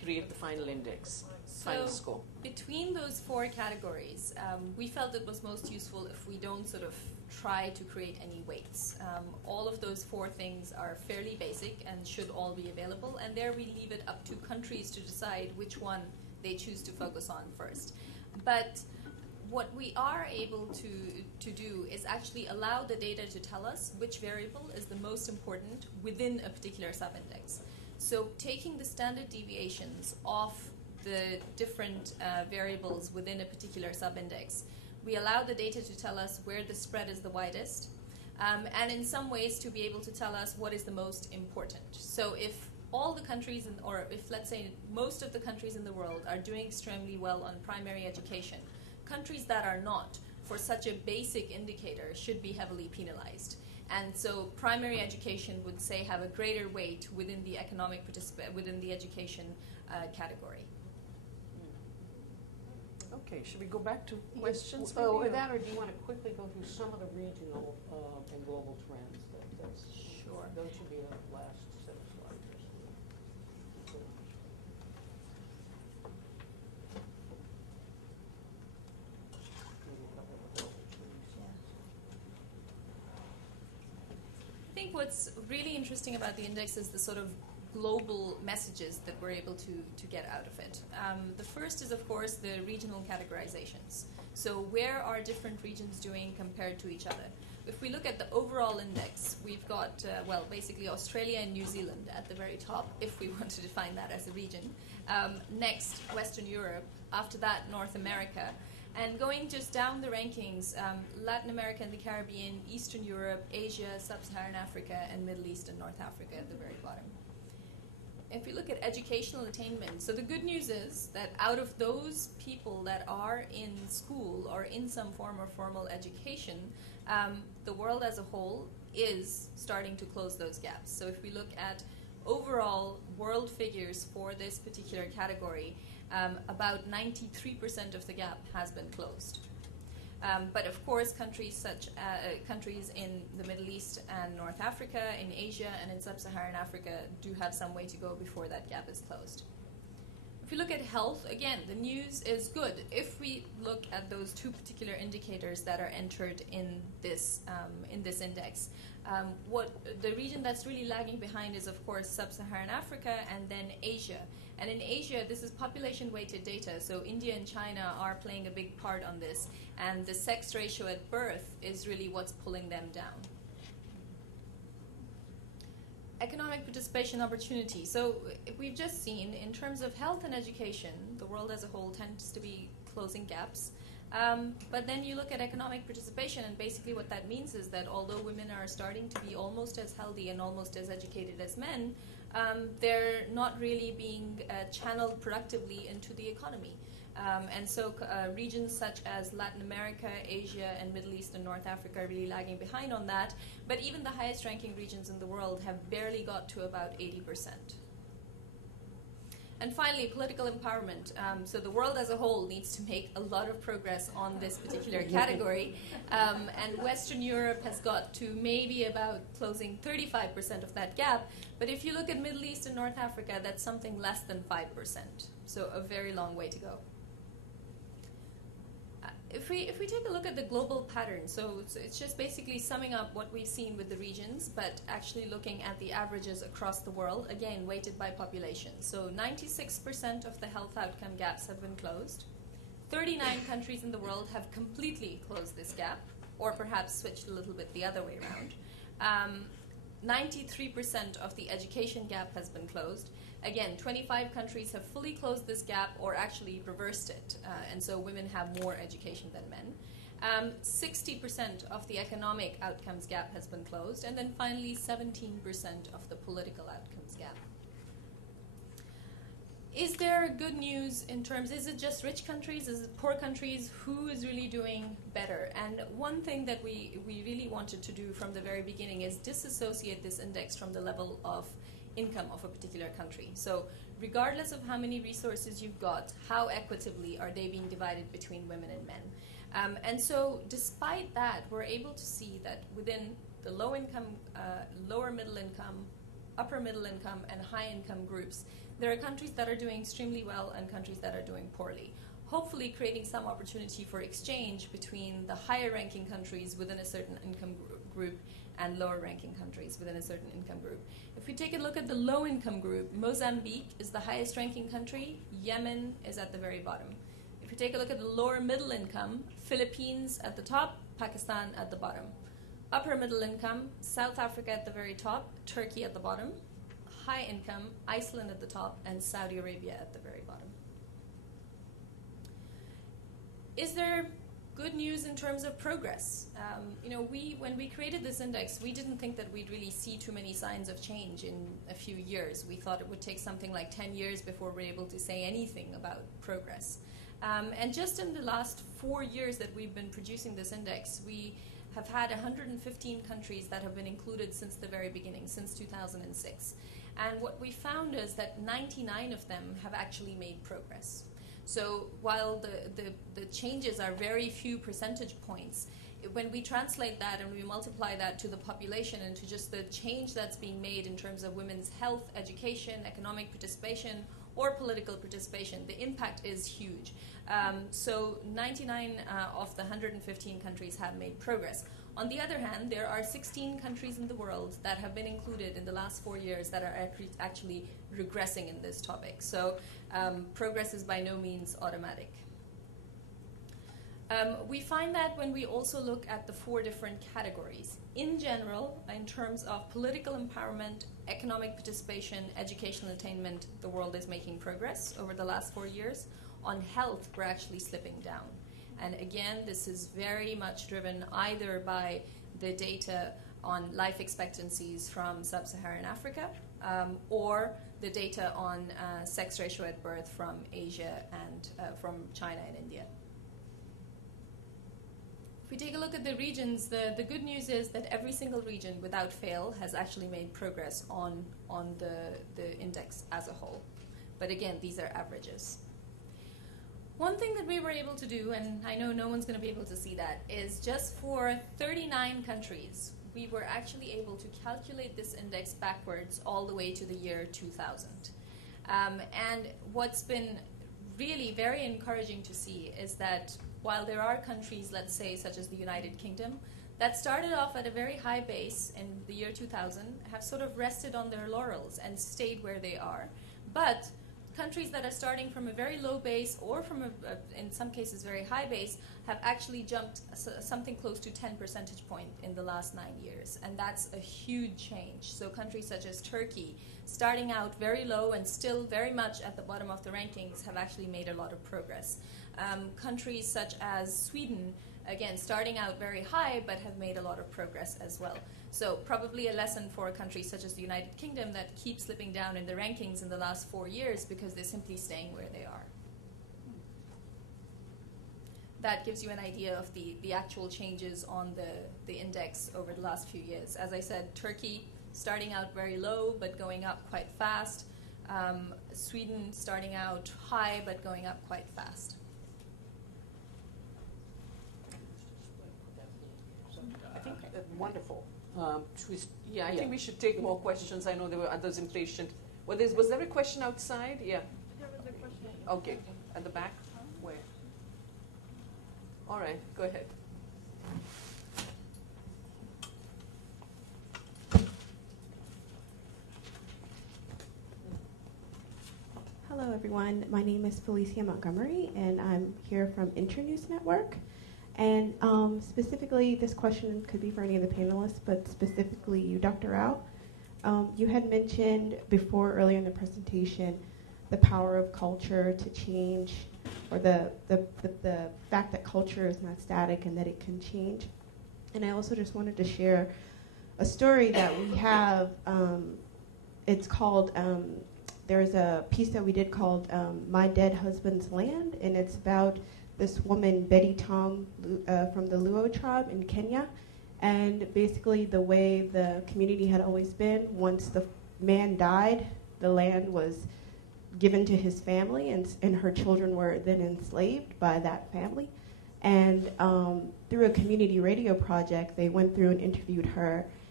create the final index, final So score? between those four categories, we felt it was most useful if we don't sort of try to create any weights. All of those four things are fairly basic and should all be available, and there we leave it up to countries to decide which one they choose to focus on first. But what we are able to do is actually allow the data to tell us which variable is the most important within a particular subindex. So taking the standard deviations off the different variables within a particular subindex, we allow the data to tell us where the spread is the widest, and in some ways to be able to tell us what is the most important. So if all the countries, or if let's say most of the countries in the world are doing extremely well on primary education, countries that are not, for such a basic indicator, should be heavily penalized. And so primary education would, say, have a greater weight within the economic within the education category. Okay, should we go back to questions? Oh, maybe, or that, or do you want to quickly go through some of the regional and global trends? That's Sure. Those should be the last set of slides. Maybe a couple of global trends. I think what's really interesting about the index is the sort of global messages that we're able to get out of it. The first is, of course, the regional categorizations. So where are different regions doing compared to each other? If we look at the overall index, we've got, well, basically Australia and New Zealand at the very top, if we want to define that as a region. Next, Western Europe. After that, North America. And going just down the rankings, Latin America and the Caribbean, Eastern Europe, Asia, Sub-Saharan Africa, and Middle East and North Africa at the very bottom. If we look at educational attainment, so the good news is that out of those people that are in school or in some form of formal education, the world as a whole is starting to close those gaps. So if we look at overall world figures for this particular category, about 93% of the gap has been closed. But of course, countries in the Middle East and North Africa, in Asia and in Sub-Saharan Africa do have some way to go before that gap is closed. If we look at health, again, the news is good. If we look at those two particular indicators that are entered in this index, what the region that's really lagging behind is, of course, Sub-Saharan Africa and then Asia. And in Asia, this is population-weighted data, so India and China are playing a big part on this, and the sex ratio at birth is really what's pulling them down. Economic participation opportunity. So we've just seen, in terms of health and education, the world as a whole tends to be closing gaps. But then you look at economic participation, and basically what that means is that although women are starting to be almost as healthy and almost as educated as men, they're not really being channeled productively into the economy. And so regions such as Latin America, Asia, and Middle East and North Africa are really lagging behind on that. But even the highest ranking regions in the world have barely got to about 80%. And finally, political empowerment. So the world as a whole needs to make a lot of progress on this particular category. And Western Europe has got to maybe about closing 35% of that gap. But if you look at Middle East and North Africa, that's something less than 5%. So a very long way to go. If we take a look at the global pattern, so it's just basically summing up what we've seen with the regions, but actually looking at the averages across the world, again, weighted by population. So 96% of the health outcome gaps have been closed. 39 countries in the world have completely closed this gap, or perhaps switched a little bit the other way around. 93% of the education gap has been closed. Again, 25 countries have fully closed this gap or actually reversed it, and so women have more education than men. 60% of the economic outcomes gap has been closed, and then finally 17% of the political outcomes gap. Is there good news in terms, is it just rich countries, is it poor countries, who is really doing better? And one thing that we really wanted to do from the very beginning is disassociate this index from the level of income of a particular country. So regardless of how many resources you've got, how equitably are they being divided between women and men? And so despite that, we're able to see that within the low income, lower middle income, upper middle income and high income groups, there are countries that are doing extremely well and countries that are doing poorly, hopefully creating some opportunity for exchange between the higher ranking countries within a certain income group and lower ranking countries within a certain income group. If we take a look at the low income group, Mozambique is the highest ranking country, Yemen is at the very bottom. If we take a look at the lower middle income, Philippines at the top, Pakistan at the bottom. Upper middle income, South Africa at the very top, Turkey at the bottom. High income, Iceland at the top, and Saudi Arabia at the very bottom. Is there good news in terms of progress? When we created this index, we didn't think that we'd really see too many signs of change in a few years. We thought it would take something like 10 years before we're able to say anything about progress. And just in the last 4 years that we've been producing this index, we have had 115 countries that have been included since the very beginning, since 2006. And what we found is that 99 of them have actually made progress. So while the changes are very few percentage points, when we translate that and we multiply that to the population and to just the change that's being made in terms of women's health, education, economic participation, or political participation, the impact is huge. So 99 of the 115 countries have made progress. On the other hand, there are 16 countries in the world that have been included in the last 4 years that are actually regressing in this topic. So progress is by no means automatic. We find that when we also look at the 4 different categories. In general, in terms of political empowerment, economic participation, educational attainment, the world is making progress over the last 4 years. On health, we're actually slipping down. And again, this is very much driven either by the data on life expectancies from sub-Saharan Africa or the data on sex ratio at birth from Asia and from China and India. If we take a look at the regions, the good news is that every single region, without fail, has actually made progress on the index as a whole. But again, these are averages. One thing that we were able to do, and I know no one's going to be able to see that, is just for 39 countries, we were actually able to calculate this index backwards all the way to the year 2000. And what's been really very encouraging to see is that while there are countries, let's say, such as the United Kingdom, that started off at a very high base in the year 2000, have sort of rested on their laurels and stayed where they are. But countries that are starting from a very low base or from, in some cases, very high base have actually jumped something close to 10 percentage points in the last 9 years. And that's a huge change. So countries such as Turkey, starting out very low and still very much at the bottom of the rankings, have actually made a lot of progress. Countries such as Sweden, again, starting out very high, but have made a lot of progress as well. So probably a lesson for countries such as the United Kingdom that keep slipping down in the rankings in the last 4 years because they're simply staying where they are. That gives you an idea of the actual changes on the index over the last few years. As I said, Turkey starting out very low but going up quite fast. Sweden starting out high but going up quite fast. I think wonderful. I think we should take more questions. I know there were others impatient. Well, was there a question outside? Yeah. There was a question. Okay. At the back? Where? All right. Go ahead. Hello, everyone. My name is Felicia Montgomery, and I'm here from Internews Network. And specifically, this question could be for any of the panelists, but specifically you, Dr. Rao. You had mentioned before, earlier in the presentation, the power of culture to change, or the fact that culture is not static and that it can change. And I also just wanted to share a story that we have. It's called, there's a piece that we did called My Dead Husband's Land, and it's about this woman, Betty Tom, from the Luo tribe in Kenya. And basically the way the community had always been, once the man died, the land was given to his family, and her children were then enslaved by that family. And through a community radio project, they went through and interviewed her,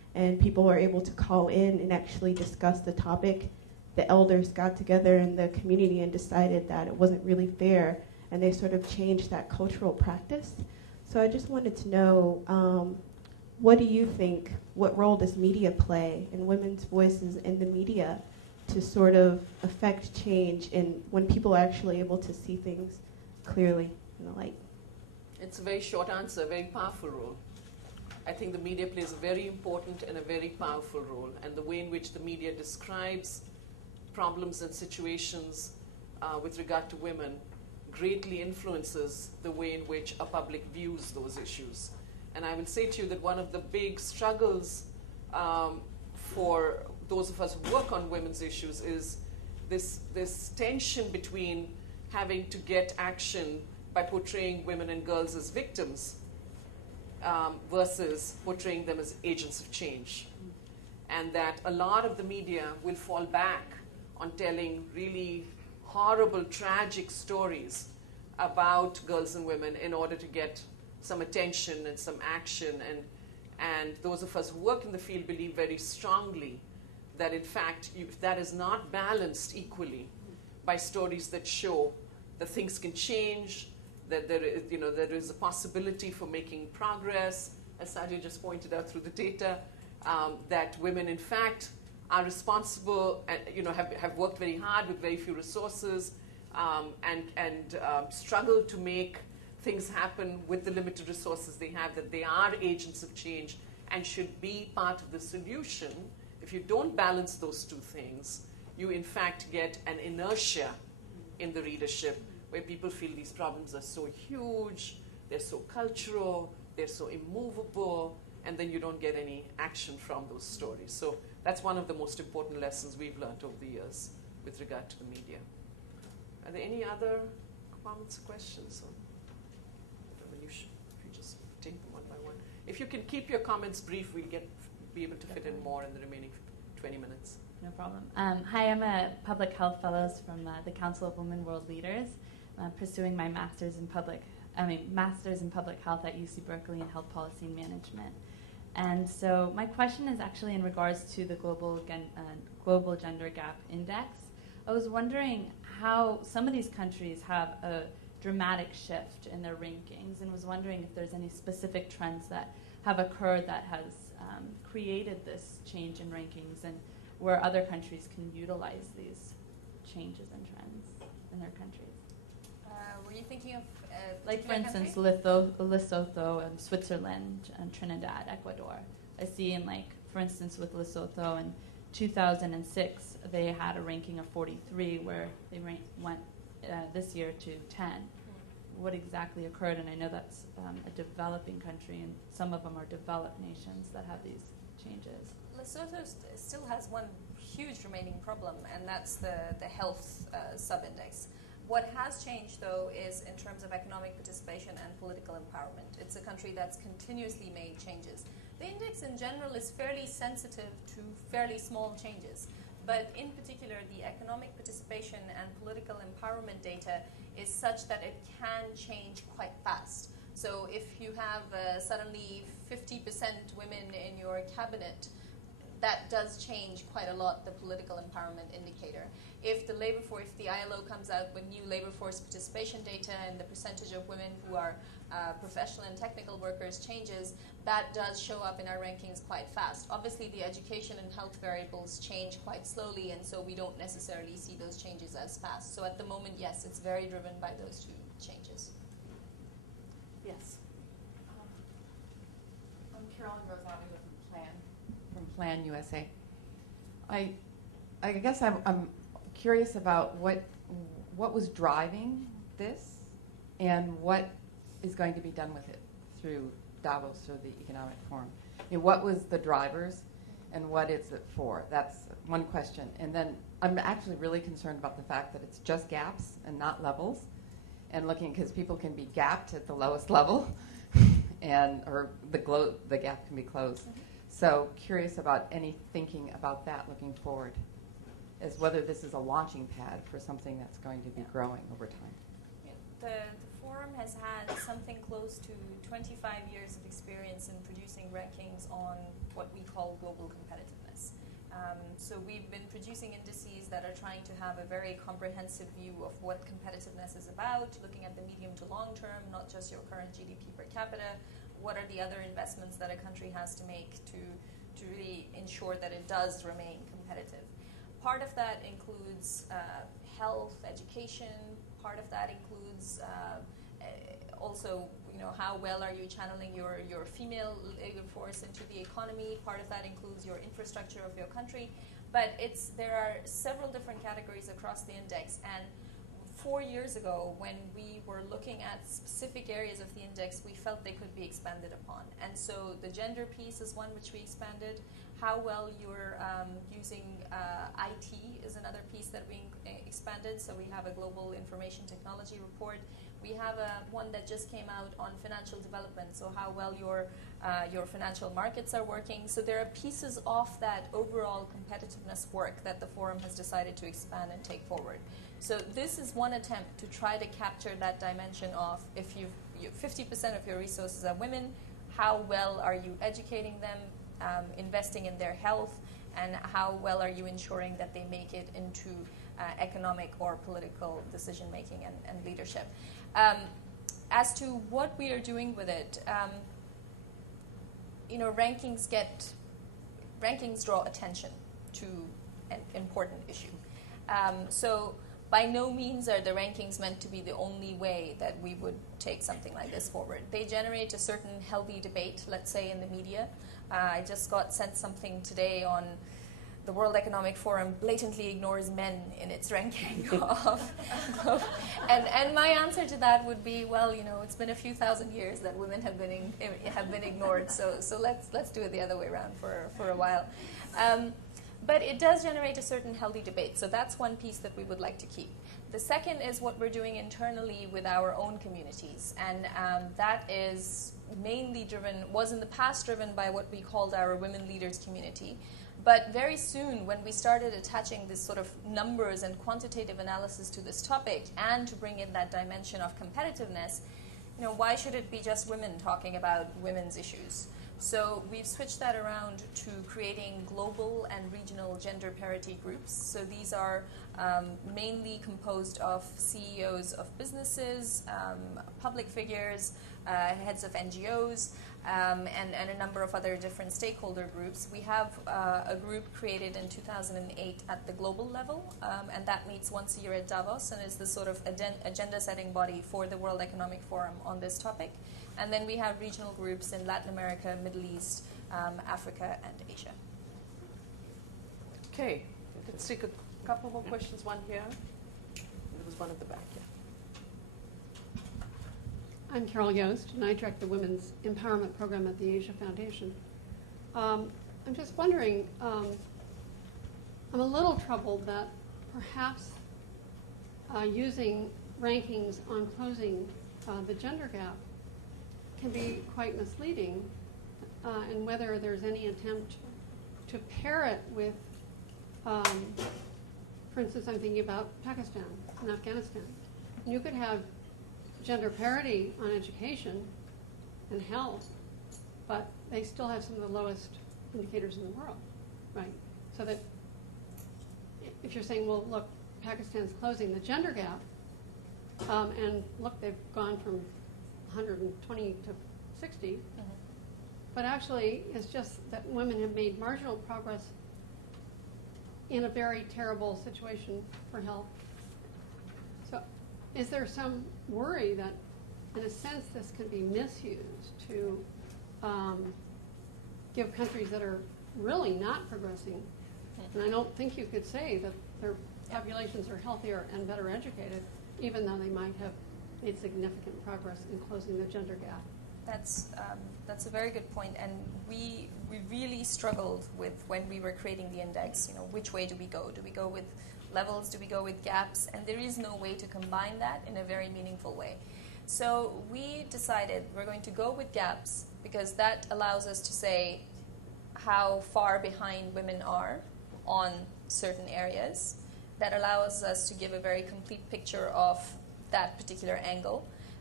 and people were able to call in and actually discuss the topic, the elders got together in the community and decided that it wasn't really fair, and they sort of changed that cultural practice. So I just wanted to know, what do you think, what role does media play in women's voices in the media to sort of affect change in when people are actually able to see things clearly in the light? It's a very short answer, a very powerful role. I think the media plays a very important and a very powerful role, and the way in which the media describes problems and situations with regard to women greatly influences the way in which a public views those issues. And I will say to you that one of the big struggles for those of us who work on women's issues is this tension between having to get action by portraying women and girls as victims versus portraying them as agents of change. And that a lot of the media will fall back on telling really horrible, tragic stories about girls and women in order to get some attention and some action. And those of us who work in the field believe very strongly that, in fact, if that is not balanced equally by stories that show that things can change, that there is a possibility for making progress, as Saadia just pointed out through the data, that women, in fact, are responsible and have worked very hard with very few resources and struggle to make things happen with the limited resources they have, that they are agents of change and should be part of the solution. If you don't balance those two things, you in fact get an inertia in the readership where people feel these problems are so huge, they're so cultural, they're so immovable, and then you don't get any action from those stories. So that's one of the most important lessons we've learned over the years with regard to the media. Are there any other comments, questions? If you just take them one by one. If you can keep your comments brief, we'll be able to fit in more in the remaining 20 minutes. No problem. Hi, I'm a public health fellows from the Council of Women World Leaders, pursuing my master's in public health at UC Berkeley in health policy and management. And so my question is actually in regards to the global gender gap index. I was wondering how some of these countries have a dramatic shift in their rankings, and was wondering if there's any specific trends that have occurred that has created this change in rankings, and where other countries can utilize these changes and trends in their countries. Were you thinking of like, for instance, Lesotho and Switzerland and Trinidad, Ecuador. I see in, like, for instance, with Lesotho in 2006, they had a ranking of 43, where they went this year to 10. What exactly occurred? And I know that's a developing country, and some of them are developed nations that have these changes. Lesotho still has one huge remaining problem, and that's the health sub-index. What has changed, though, is in terms of economic participation and political empowerment. It's a country that's continuously made changes. The index in general is fairly sensitive to fairly small changes, but in particular, the economic participation and political empowerment data is such that it can change quite fast. So if you have suddenly 50% women in your cabinet, that does change quite a lot the political empowerment indicator. If the ILO comes out with new labor force participation data and the percentage of women who are professional and technical workers changes, that does show up in our rankings quite fast. Obviously, the education and health variables change quite slowly, and so we don't necessarily see those changes as fast. So at the moment, yes, it's very driven by those two changes. Yes. I'm Carolyn Rosati from Plan USA. I guess I'm curious about what was driving this and what is going to be done with it through Davos or the Economic Forum. What was the drivers and what is it for? That's one question. And then I'm actually really concerned about the fact that it's just gaps and not levels, and looking, because people can be gapped at the lowest level or the gap can be closed. Mm-hmm. So curious about any thinking about that looking forward, as whether this is a launching pad for something that's going to be growing over time. The forum has had something close to 25 years of experience in producing rankings on what we call global competitiveness. So we've been producing indices that are trying to have a very comprehensive view of what competitiveness is about, looking at the medium to long term, not just your current GDP per capita. What are the other investments that a country has to make to really ensure that it does remain competitive? Part of that includes health, education. Part of that includes also, how well are you channeling your female labor force into the economy? Part of that includes your infrastructure of your country. But there are several different categories across the index. And 4 years ago, when we were looking at specific areas of the index, we felt they could be expanded upon. And so the gender piece is one which we expanded. How well you're using IT is another piece that we expanded. So we have a global information technology report. We have one that just came out on financial development, so how well your financial markets are working. So there are pieces of that overall competitiveness work that the forum has decided to expand and take forward. So this is one attempt to try to capture that dimension of if 50% of your resources are women, how well are you educating them, investing in their health, and how well are you ensuring that they make it into economic or political decision-making and leadership. As to what we are doing with it, rankings draw attention to an important issue. So by no means are the rankings meant to be the only way that we would take something like this forward. They generate a certain healthy debate, let's say, in the media. I just got sent something today on the World Economic Forum blatantly ignores men in its ranking and my answer to that would be, well, it's been a few thousand years that women have been ignored, so let's do it the other way around for a while. But it does generate a certain healthy debate, so that's one piece that we would like to keep. The second is what we're doing internally with our own communities, and that is mainly was in the past driven by what we called our women leaders community. But very soon, when we started attaching this sort of numbers and quantitative analysis to this topic and to bring in that dimension of competitiveness, why should it be just women talking about women's issues? So we've switched that around to creating global and regional gender parity groups. So these are mainly composed of CEOs of businesses, public figures, heads of NGOs, and a number of other different stakeholder groups. We have a group created in 2008 at the global level, and that meets once a year at Davos and is the sort of agenda-setting body for the World Economic Forum on this topic. And then we have regional groups in Latin America, Middle East, Africa, and Asia. Okay, let's take a couple more questions. One here. There was one at the back here. I'm Carol Yost, and I direct the Women's Empowerment Program at the Asia Foundation. I'm just wondering, I'm a little troubled that perhaps using rankings on closing the gender gap can be quite misleading, and whether there's any attempt to pair it with, for instance, I'm thinking about Pakistan and Afghanistan. You could have gender parity on education and health, but they still have some of the lowest indicators in the world, right? So that if you're saying, well, look, Pakistan's closing the gender gap, and look, they've gone from 120 to 60, but actually it's just that women have made marginal progress in a very terrible situation for health. So is there some worry that, in a sense, this can be misused to give countries that are really not progressing, and I don't think you could say that their populations are healthier and better educated, even though they might have made significant progress in closing the gender gap? That's a very good point, and we really struggled with, when we were creating the index, which way do we go? Do we go with levels? Do we go with gaps? And there is no way to combine that in a very meaningful way. So we decided we're going to go with gaps because that allows us to say how far behind women are on certain areas. That allows us to give a very complete picture of that particular angle.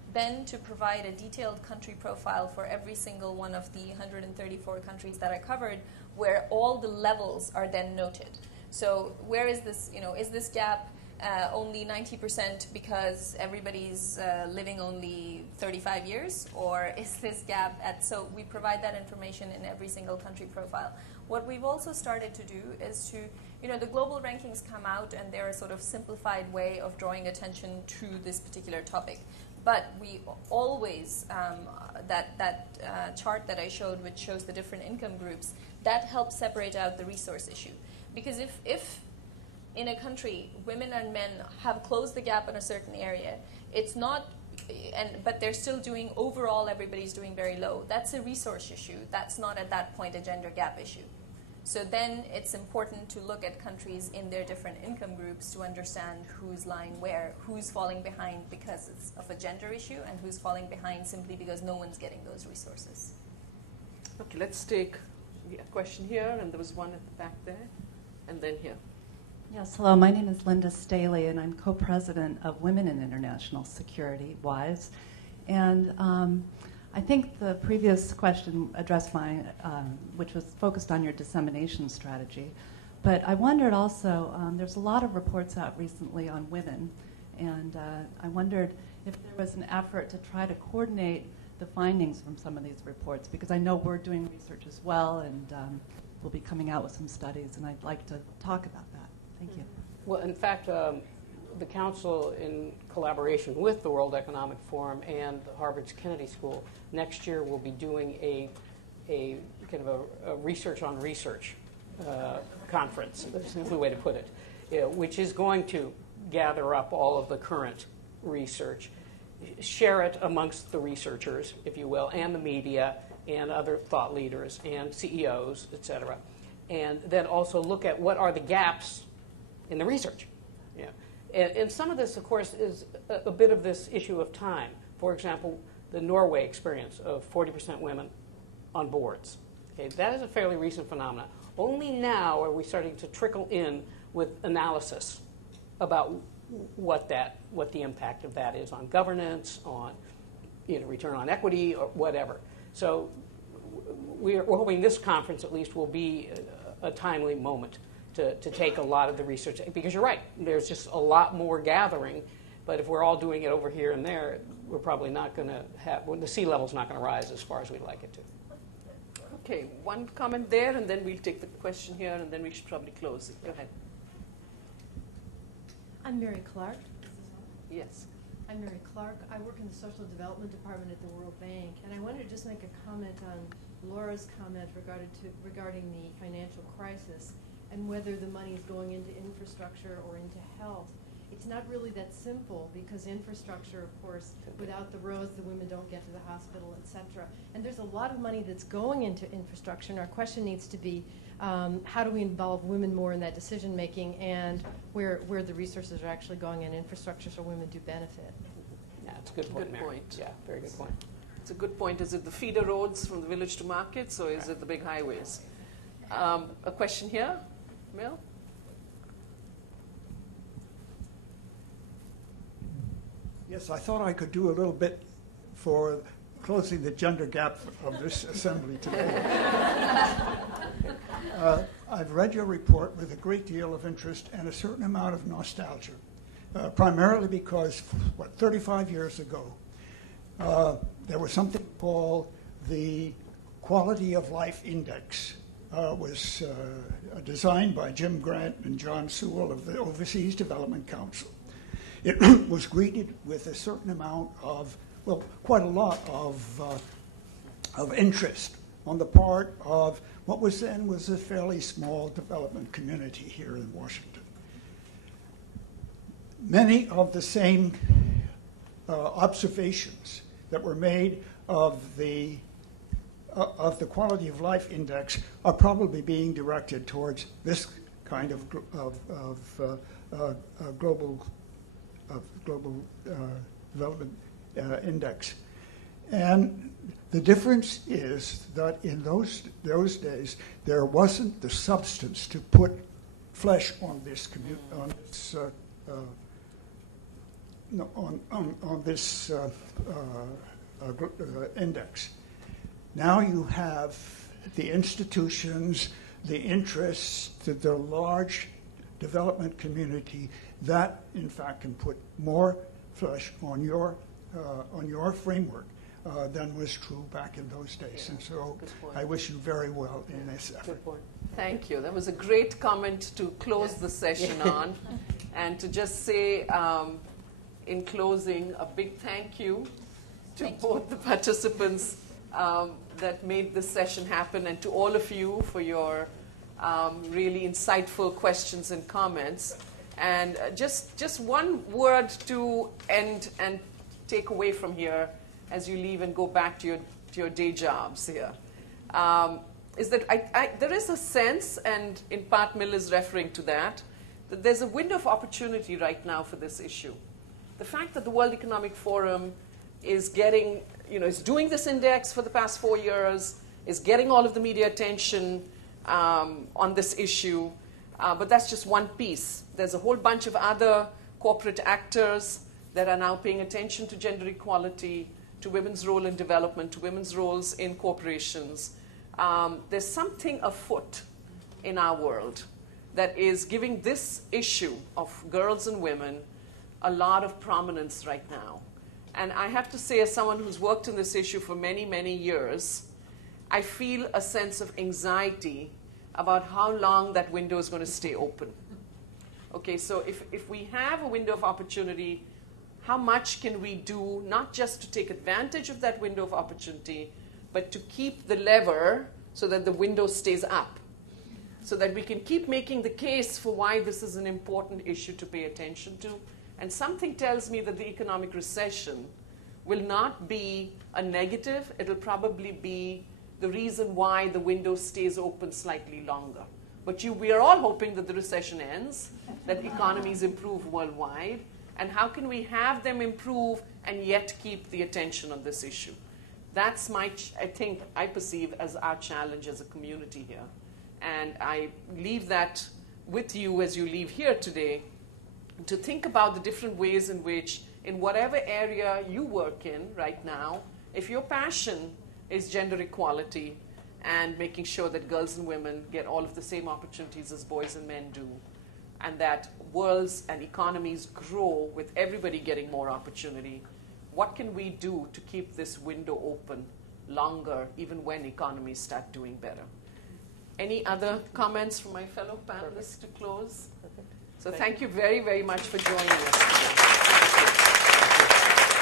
then to provide a detailed country profile for every single one of the 134 countries that I covered, where all the levels are then noted. So where is this, is this gap only 90% because everybody's living only 35 years, or is this gap so we provide that information in every single country profile. What we've also started to do is to, the global rankings come out and they're a sort of simplified way of drawing attention to this particular topic. But we always, that chart that I showed, which shows the different income groups, that helps separate out the resource issue. Because if in a country women and men have closed the gap in a certain area, it's not, but they're still doing, overall everybody's doing very low. That's a resource issue. That's not at that point a gender gap issue. So then it's important to look at countries in their different income groups to understand who's lying where, who's falling behind because it's of a gender issue, and who's falling behind simply because no one's getting those resources. Okay, let's take a question here, and there was one at the back there, and then here. Yes, hello, my name is Linda Staley, and I'm co-president of Women in International Security, WISE. And I think the previous question addressed mine, which was focused on your dissemination strategy. But I wondered also, there's a lot of reports out recently on women, and I wondered if there was an effort to try to coordinate the findings from some of these reports, because I know we're doing research as well, and we'll be coming out with some studies, and I'd like to talk about that. Thank you. Well, in fact, the Council, in collaboration with the World Economic Forum and Harvard's Kennedy School, next year will be doing a kind of a research on research conference, that's a simply way to put it, which is going to gather up all of the current research, share it amongst the researchers, if you will, and the media and other thought leaders and CEOs, et cetera, and then also look at what are the gaps in the research. Yeah. And some of this, of course, is a bit of this issue of time. For example, the Norway experience of 40% women on boards. Okay, that is a fairly recent phenomenon. Only now are we starting to trickle in with analysis about what the impact of that is on governance, on return on equity, or whatever. So we're hoping this conference at least will be a timely moment to take a lot of the research, because you're right, there's just a lot more gathering, but if we're all doing it over here and there, we're probably not going to have, the sea level's not going to rise as far as we'd like it to. Okay, one comment there, and then we'll take the question here, and then we should probably close it. Go ahead. I'm Mary Clark. Yes. I'm Mary Clark. I work in the Social Development Department at the World Bank, and I wanted to just make a comment on Laura's comment regarding the financial crisis and whether the money is going into infrastructure or into health. It's not really that simple, because infrastructure, of course, without the roads, the women don't get to the hospital, et cetera. And there's a lot of money that's going into infrastructure, and our question needs to be, how do we involve women more in that decision making, and where the resources are actually going in infrastructure so women do benefit? Yeah, it's a good point, Mary. Yeah, very good point. It's a good point. Is it the feeder roads from the village to markets, or is it the big highways? A question here, Mel? Yes, I thought I could do a little bit for closing the gender gap of this assembly today. I've read your report with a great deal of interest and a certain amount of nostalgia, primarily because, 35 years ago, there was something called the Quality of Life Index. Was designed by Jim Grant and John Sewell of the Overseas Development Council. It was greeted with a certain amount of, quite a lot of interest on the part of what was then a fairly small development community here in Washington. Many of the same observations that were made of the Quality of Life Index are probably being directed towards this kind of global development index. And the difference is that in those days, there wasn't the substance to put flesh on this on this index. Now you have the institutions, the interests, the large development community that, in fact, can put more flesh on your framework than was true back in those days. Yeah, and so I wish you very well in this effort. Good point. Thank you. That was a great comment to close the session on. And to just say, in closing, a big thank you to both the participants that made this session happen, and to all of you for your really insightful questions and comments. And just one word to end and take away from here as you leave and go back to your day jobs here, is that there is a sense, and in part Mill is referring to that there's a window of opportunity right now for this issue. The fact that the World Economic Forum is getting, is doing this index for the past 4 years, is getting all of the media attention on this issue, but that's just one piece. There's a whole bunch of other corporate actors that are now paying attention to gender equality, to women's role in development, to women's roles in corporations. There's something afoot in our world that is giving this issue of girls and women a lot of prominence right now. And I have to say, as someone who's worked in this issue for many, many years, I feel a sense of anxiety about how long that window is going to stay open. Okay, so if we have a window of opportunity, how much can we do, not just to take advantage of that window of opportunity, but to keep the lever so that the window stays up, so that we can keep making the case for why this is an important issue to pay attention to. And something tells me that the economic recession will not be a negative. It'll probably be the reason why the window stays open slightly longer. But we are all hoping that the recession ends, that economies improve worldwide. And how can we have them improve and yet keep the attention on this issue? That's I perceive as our challenge as a community here. And I leave that with you as you leave here today, to think about the different ways in which, in whatever area you work in right now, if your passion is gender equality and making sure that girls and women get all of the same opportunities as boys and men do, and that worlds and economies grow with everybody getting more opportunity, what can we do to keep this window open longer, even when economies start doing better? Any other comments from my fellow panelists to close? Perfect. So thank you very, very much for joining us.